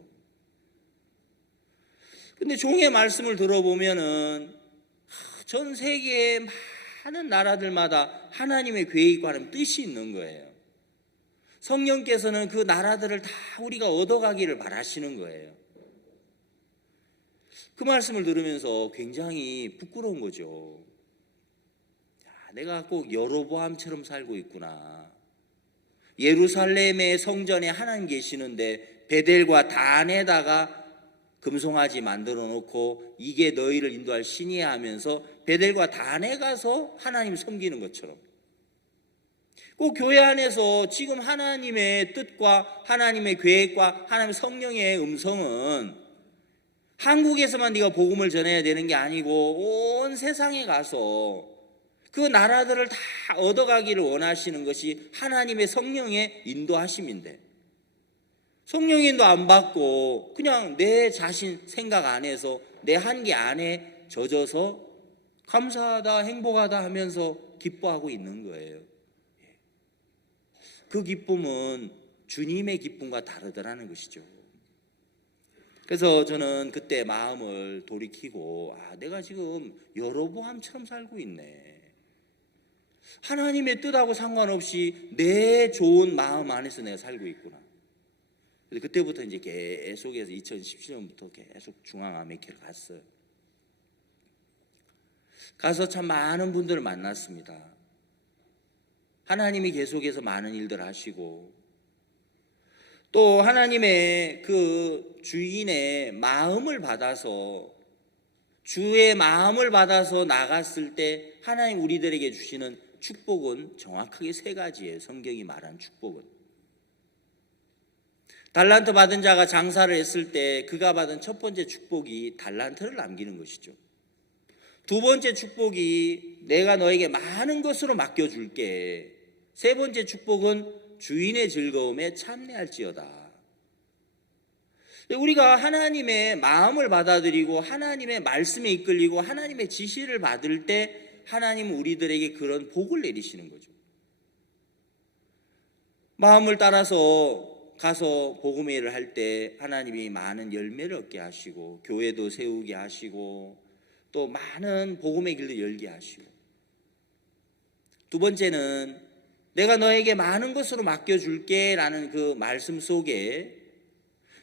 근데 종의 말씀을 들어보면은 전 세계의 많은 나라들마다 하나님의 계획과 하나님 뜻이 있는 거예요. 성령께서는 그 나라들을 다 우리가 얻어가기를 바라시는 거예요. 그 말씀을 들으면서 굉장히 부끄러운 거죠. 내가 꼭 여로보암처럼 살고 있구나. 예루살렘의 성전에 하나님 계시는데 베델과 단에다가 금송아지 만들어 놓고 이게 너희를 인도할 신이야 하면서 베델과 단에 가서 하나님 섬기는 것처럼 꼭 교회 안에서 지금 하나님의 뜻과 하나님의 계획과 하나님의 성령의 음성은 한국에서만 네가 복음을 전해야 되는 게 아니고 온 세상에 가서 그 나라들을 다 얻어가기를 원하시는 것이 하나님의 성령의 인도하심인데 성령 인도 안 받고 그냥 내 자신 생각 안에서 내 한계 안에 젖어서 감사하다 행복하다 하면서 기뻐하고 있는 거예요. 그 기쁨은 주님의 기쁨과 다르더라는 것이죠. 그래서 저는 그때 마음을 돌이키고 내가 지금 여로보암처럼 살고 있네. 하나님의 뜻하고 상관없이 내 좋은 마음 안에서 내가 살고 있구나. 그때부터 이제 계속해서 2017년부터 계속 중앙 아메리카를 갔어요. 가서 참 많은 분들을 만났습니다. 하나님이 계속해서 많은 일들을 하시고 또 하나님의 그 주인의 마음을 받아서 주의 마음을 받아서 나갔을 때 하나님 우리들에게 주시는 축복은 정확하게 세 가지예요. 성경이 말한 축복은. 달란트 받은 자가 장사를 했을 때 그가 받은 첫 번째 축복이 달란트를 남기는 것이죠. 두 번째 축복이 내가 너에게 많은 것으로 맡겨줄게. 세 번째 축복은 주인의 즐거움에 참내할지어다. 우리가 하나님의 마음을 받아들이고 하나님의 말씀에 이끌리고 하나님의 지시를 받을 때 하나님은 우리들에게 그런 복을 내리시는 거죠. 마음을 따라서 가서 복음의 일을 할 때 하나님이 많은 열매를 얻게 하시고 교회도 세우게 하시고 또 많은 복음의 길도 열게 하시고 두 번째는 내가 너에게 많은 것으로 맡겨줄게 라는 그 말씀 속에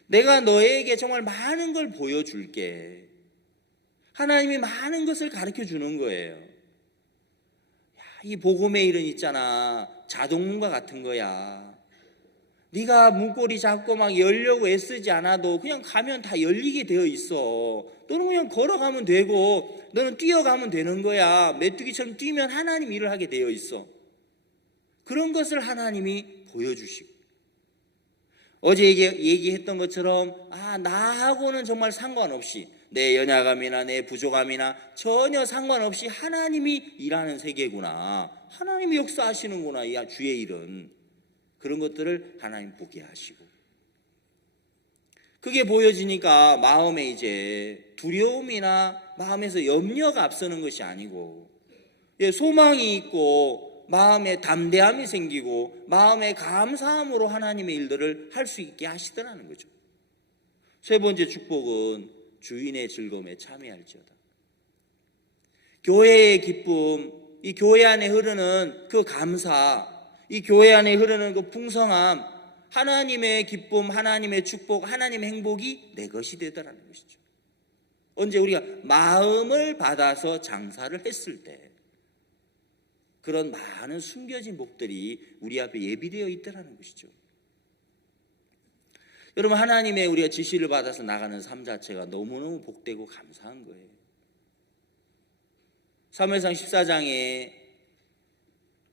내가 너에게 정말 많은 걸 보여줄게. 하나님이 많은 것을 가르쳐 주는 거예요. 이 복음의 일은 있잖아 자동문과 같은 거야. 네가 문고리 잡고 막 열려고 애쓰지 않아도 그냥 가면 다 열리게 되어 있어. 너는 그냥 걸어가면 되고 너는 뛰어가면 되는 거야. 메뚜기처럼 뛰면 하나님 일을 하게 되어 있어. 그런 것을 하나님이 보여주시고 어제 얘기했던 것처럼 나하고는 정말 상관없이 내 연약함이나 내 부족함이나 전혀 상관없이 하나님이 일하는 세계구나. 하나님이 역사하시는구나. 이 주의 일은. 그런 것들을 하나님 보게 하시고 그게 보여지니까 마음에 이제 두려움이나 마음에서 염려가 앞서는 것이 아니고 소망이 있고 마음에 담대함이 생기고 마음에 감사함으로 하나님의 일들을 할 수 있게 하시더라는 거죠. 세 번째 축복은 주인의 즐거움에 참여할지어다. 교회의 기쁨, 이 교회 안에 흐르는 그 감사, 이 교회 안에 흐르는 그 풍성함, 하나님의 기쁨, 하나님의 축복, 하나님의 행복이 내 것이 되더라는 것이죠. 언제 우리가 마음을 받아서 장사를 했을 때 그런 많은 숨겨진 복들이 우리 앞에 예비되어 있다는 것이죠. 여러분, 하나님의 우리가 지시를 받아서 나가는 삶 자체가 너무너무 복되고 감사한 거예요. 사무엘상 14장에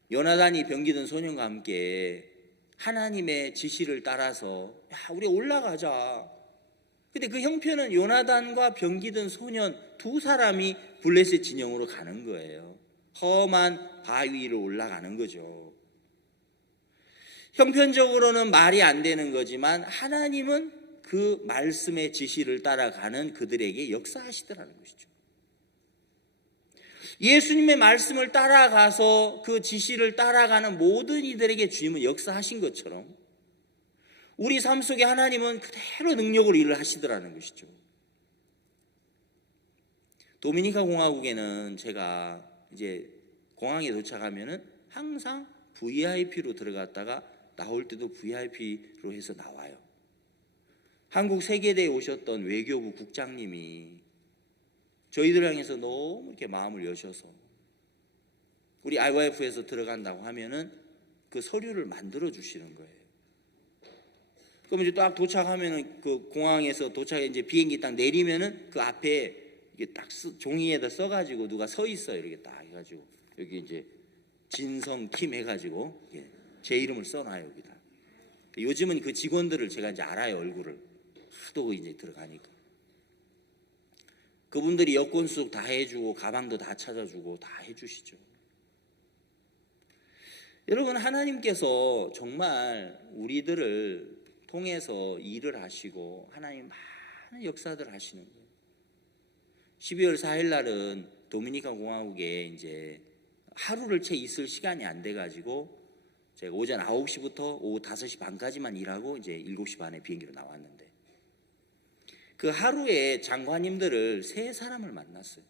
요나단이 병기든 소년과 함께 하나님의 지시를 따라서 우리 올라가자. 근데 그 형편은 요나단과 병기든 소년 두 사람이 블레셋 진영으로 가는 거예요. 험한 바위 위로 올라가는 거죠. 형편적으로는 말이 안 되는 거지만 하나님은 그 말씀의 지시를 따라가는 그들에게 역사하시더라는 것이죠. 예수님의 말씀을 따라가서 그 지시를 따라가는 모든 이들에게 주님은 역사하신 것처럼 우리 삶 속에 하나님은 그대로 능력으로 일을 하시더라는 것이죠. 도미니카 공화국에는 제가 이제 공항에 도착하면은 항상 VIP로 들어갔다가 나올 때도 VIP로 해서 나와요. 한국 세계대에 오셨던 외교부 국장님이 저희들 향해서 너무 이렇게 마음을 여셔서 우리 IYF에서 들어간다고 하면은 그 서류를 만들어 주시는 거예요. 그럼 이제 딱 도착하면은 그 공항에서 도착해 이제 비행기 딱 내리면은 그 앞에 이게 딱 종이에다 써가지고 누가 서 있어요. 이렇게 딱 해가지고 여기 이제 진성 팀 해가지고 제 이름을 써놔요 여기다. 요즘은 그 직원들을 제가 이제 알아요, 얼굴을. 하도 이제 들어가니까. 그분들이 여권 수속 다 해주고 가방도 다 찾아주고 다 해주시죠. 여러분, 하나님께서 정말 우리들을 통해서 일을 하시고 하나님 많은 역사들을 하시는 거예요. 12월 4일 날은 도미니카 공화국에 이제 하루를 채 있을 시간이 안 돼가지고 제가 오전 9시부터 오후 5시 반까지만 일하고 이제 7시 반에 비행기로 나왔는데 그 하루에 장관님들을 3사람을 만났어요.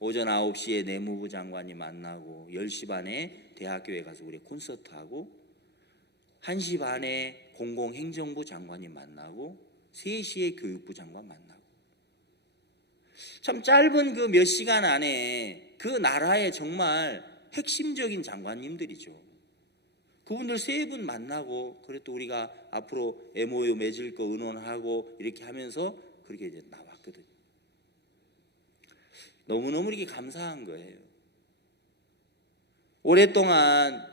오전 9시에 내무부 장관님 만나고 10시 반에 대학교에 가서 우리 콘서트하고 1시 반에 공공행정부 장관님 만나고 3시에 교육부 장관 만나고 참 짧은 그 몇 시간 안에 그 나라의 정말 핵심적인 장관님들이죠. 그분들 3분 만나고 그래도 우리가 앞으로 MOU 맺을 거 의논하고 이렇게 하면서 그렇게 이제 나왔거든요. 너무너무 이렇게 감사한 거예요. 오랫동안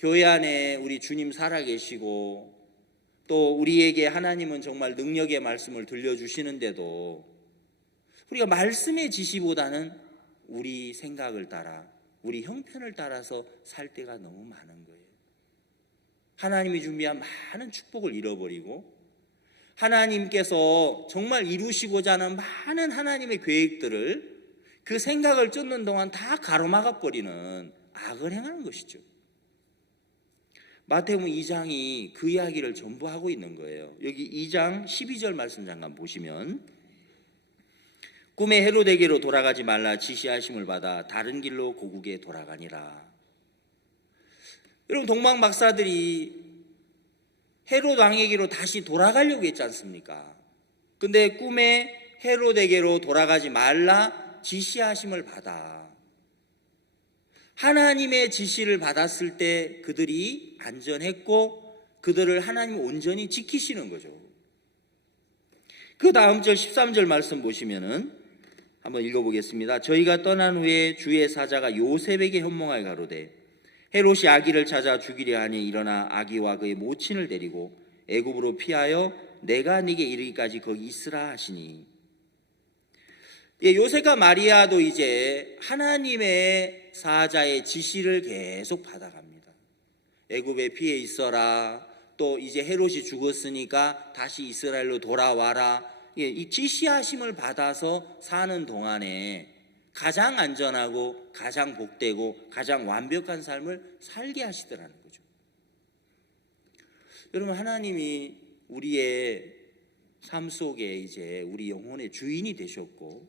교회 안에 우리 주님 살아계시고 또 우리에게 하나님은 정말 능력의 말씀을 들려주시는데도 우리가 말씀의 지시보다는 우리 생각을 따라 우리 형편을 따라서 살 때가 너무 많은 거예요. 하나님이 준비한 많은 축복을 잃어버리고 하나님께서 정말 이루시고자 하는 많은 하나님의 계획들을 그 생각을 쫓는 동안 다 가로막아 버리는 악을 행하는 것이죠. 마태복음 2장이 그 이야기를 전부 하고 있는 거예요. 여기 2장 12절 말씀 잠깐 보시면 꿈에 헤로데게로 돌아가지 말라 지시하심을 받아 다른 길로 고국에 돌아가니라. 여러분, 동방 박사들이 헤롯 왕에게로 다시 돌아가려고 했지 않습니까? 근데 꿈에 헤로데게로 돌아가지 말라 지시하심을 받아. 하나님의 지시를 받았을 때 그들이 안전했고 그들을 하나님 온전히 지키시는 거죠. 그 다음 절 13절 말씀 보시면은 한번 읽어보겠습니다. 저희가 떠난 후에 주의 사자가 요셉에게 현몽하여 가로되 헤롯이 아기를 찾아 죽이려 하니 일어나 아기와 그의 모친을 데리고 애굽으로 피하여 내가 네게 이르기까지 거기 있으라 하시니. 요셉과 마리아도 이제 하나님의 사자의 지시를 계속 받아갑니다. 애굽에 피해 있어라. 또 이제 헤롯이 죽었으니까 다시 이스라엘로 돌아와라. 이 지시하심을 받아서 사는 동안에 가장 안전하고 가장 복되고 가장 완벽한 삶을 살게 하시더라는 거죠. 여러분, 하나님이 우리의 삶 속에 이제 우리 영혼의 주인이 되셨고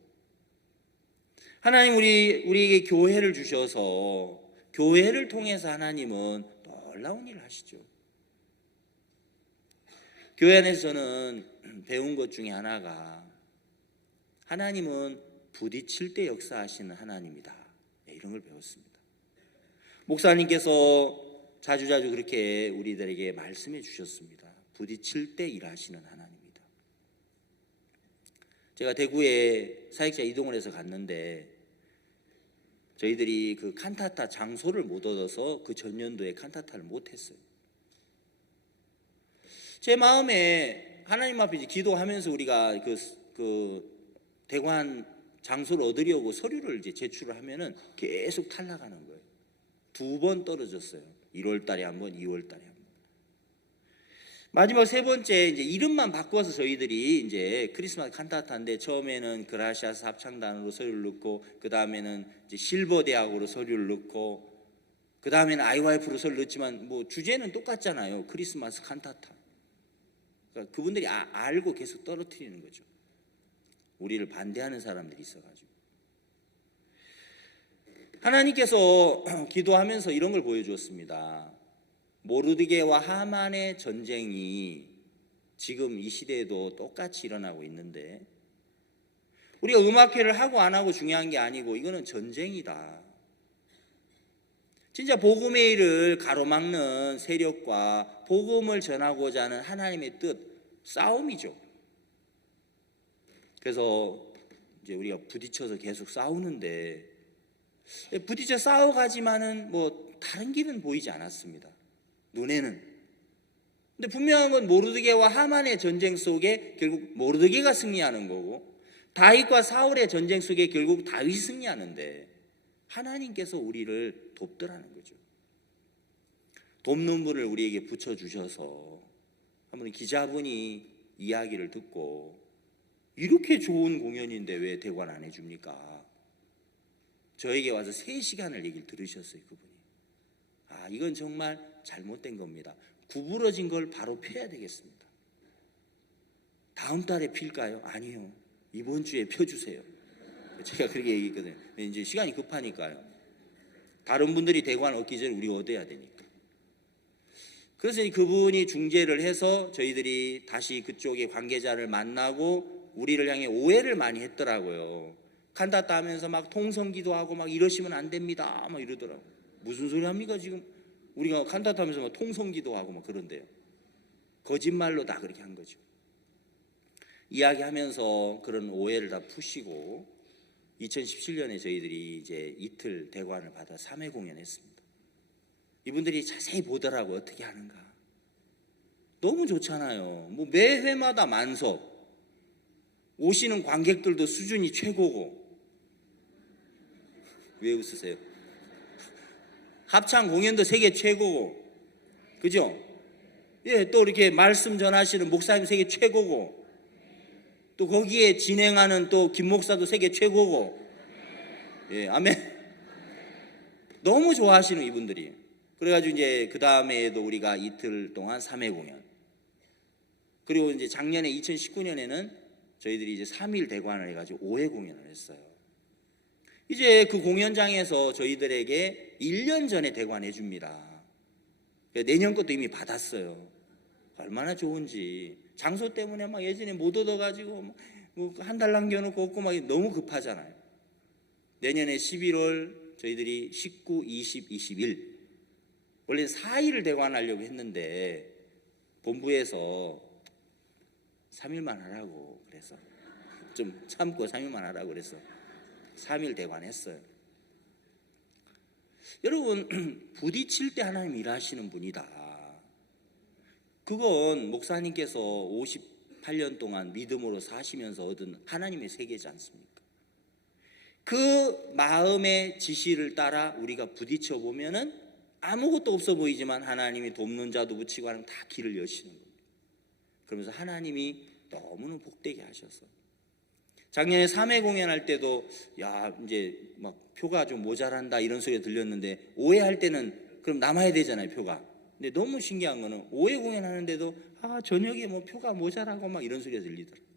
하나님 우리에게 교회를 주셔서 교회를 통해서 하나님은 놀라운 일을 하시죠. 교회 안에서는 배운 것 중에 하나가 하나님은 부딪힐 때 역사하시는 하나님이다. 이런 걸 배웠습니다. 목사님께서 자주자주 그렇게 우리들에게 말씀해 주셨습니다. 부딪힐 때 일하시는 하나님이다. 제가 대구에 사역자 이동을 해서 갔는데 저희들이 그 칸타타 장소를 못 얻어서 그 전년도에 칸타타를 못했어요. 제 마음에 하나님 앞에 기도하면서 우리가 그 대관 장소를 얻으려고 서류를 이제 제출을 하면은 계속 탈락하는 거예요. 2번 떨어졌어요. 1월 달에 한 번, 2월 달에 한 번. 마지막 3번째 이제 이름만 바꿔서 저희들이 이제 크리스마스 칸타타인데 처음에는 그라시아스 합창단으로 서류를 넣고 그 다음에는 이제 실버 대학으로 서류를 넣고 그 다음에는 IYF로 서류를 넣었지만 뭐 주제는 똑같잖아요. 크리스마스 칸타타. 그러니까 그분들이 알고 계속 떨어뜨리는 거죠. 우리를 반대하는 사람들이 있어가지고 하나님께서 기도하면서 이런 걸 보여주었습니다. 모르드게와 하만의 전쟁이 지금 이 시대에도 똑같이 일어나고 있는데 우리가 음악회를 하고 안 하고 중요한 게 아니고 이거는 전쟁이다. 진짜 복음의 일을 가로막는 세력과 복음을 전하고자 하는 하나님의 뜻, 싸움이죠. 그래서 이제 우리가 부딪혀서 계속 싸우는데 부딪혀 싸워가지만은 뭐 다른 길은 보이지 않았습니다. 눈에는. 근데 분명한 건 모르드게와 하만의 전쟁 속에 결국 모르드게가 승리하는 거고 다윗과 사울의 전쟁 속에 결국 다윗이 승리하는데 하나님께서 우리를 돕더라는 거죠. 돕는 분을 우리에게 붙여주셔서 한번 기자분이 이야기를 듣고 이렇게 좋은 공연인데 왜 대관 안 해줍니까? 저에게 와서 3시간을 얘기를 들으셨어요. 그분이. 이건 정말 잘못된 겁니다. 구부러진 걸 바로 펴야 되겠습니다. 다음 달에 필까요? 아니요. 이번 주에 펴주세요. 제가 그렇게 얘기했거든요. 이제 시간이 급하니까요. 다른 분들이 대관 얻기 전에 우리 얻어야 되니까. 그래서 그분이 중재를 해서 저희들이 다시 그쪽의 관계자를 만나고 우리를 향해 오해를 많이 했더라고요. 칸타타 하면서 막 통성기도 하고 막 이러시면 안 됩니다. 막 이러더라고요. 무슨 소리 합니까 지금? 우리가 칸타타 하면서 막 통성기도 하고 막 그런데요. 거짓말로 다 그렇게 한 거죠. 이야기하면서 그런 오해를 다 푸시고 2017년에 저희들이 이제 이틀 대관을 받아 3회 공연했습니다. 이분들이 자세히 보더라고 어떻게 하는가. 너무 좋잖아요. 뭐 매 회마다 만석. 오시는 관객들도 수준이 최고고. 왜 웃으세요? 합창 공연도 세계 최고고. 그죠? 예, 또 이렇게 말씀 전하시는 목사님 세계 최고고. 또 거기에 진행하는 또 김 목사도 세계 최고고. 예, 아멘. 너무 좋아하시는 이분들이. 그래가지고 이제 그 다음에도 우리가 이틀 동안 3회 공연. 그리고 이제 작년에 2019년에는 저희들이 이제 3일 대관을 해가지고 5회 공연을 했어요. 이제 그 공연장에서 저희들에게 1년 전에 대관해 줍니다. 내년 것도 이미 받았어요. 얼마나 좋은지. 장소 때문에 막 예전에 못 얻어가지고 뭐 한 달 남겨놓고 없고 막 너무 급하잖아요. 내년에 11월 저희들이 19, 20, 21 원래 4일을 대관하려고 했는데 본부에서 3일만 하라고 그래서 좀 참고 3일만 하라고 그래서 3일 대관했어요. 여러분 부딪힐 때 하나님 일하시는 분이다. 그건 목사님께서 58년 동안 믿음으로 사시면서 얻은 하나님의 세계지 않습니까? 그 마음의 지시를 따라 우리가 부딪혀 보면은 아무것도 없어 보이지만 하나님이 돕는 자도 붙이고 하면 다 길을 여시는 겁니다. 그러면서 하나님이 너무나 복되게 하셔서 작년에 3회 공연할 때도 야 이제 막 표가 좀 모자란다 이런 소리가 들렸는데 5회 할 때는 그럼 남아야 되잖아요 표가. 근데 너무 신기한 거는 5회 공연하는데도 저녁에 뭐 표가 모자라고 막 이런 소리가 들리더라고요.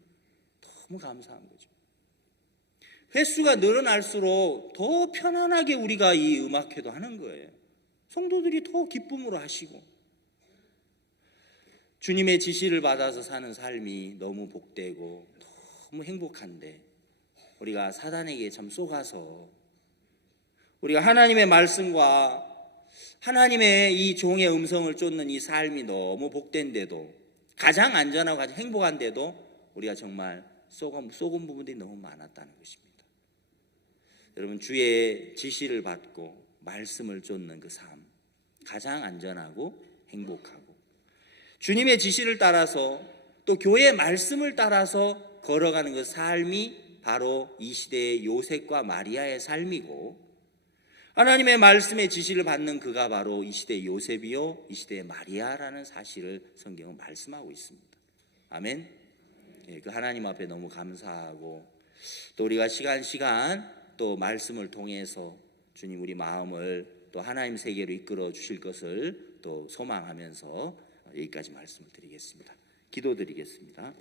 너무 감사한 거죠. 횟수가 늘어날수록 더 편안하게 우리가 이 음악회도 하는 거예요. 성도들이 더 기쁨으로 하시고 주님의 지시를 받아서 사는 삶이 너무 복되고 너무 행복한데 우리가 사단에게 참 속아서 우리가 하나님의 말씀과 하나님의 이 종의 음성을 쫓는 이 삶이 너무 복된데도, 가장 안전하고 가장 행복한데도 우리가 정말 속은 부분들이 너무 많았다는 것입니다. 여러분, 주의 지시를 받고 말씀을 쫓는 그 삶, 가장 안전하고 행복하고, 주님의 지시를 따라서 또 교회의 말씀을 따라서 걸어가는 그 삶이 바로 이 시대의 요셉과 마리아의 삶이고, 하나님의 말씀의 지시를 받는 그가 바로 이 시대의 요셉이요 이 시대의 마리아라는 사실을 성경은 말씀하고 있습니다. 아멘. 그 하나님 앞에 너무 감사하고, 또 우리가 시간 또 말씀을 통해서 주님 우리 마음을 또 하나님 세계로 이끌어 주실 것을 또 소망하면서 여기까지 말씀을 드리겠습니다. 기도드리겠습니다.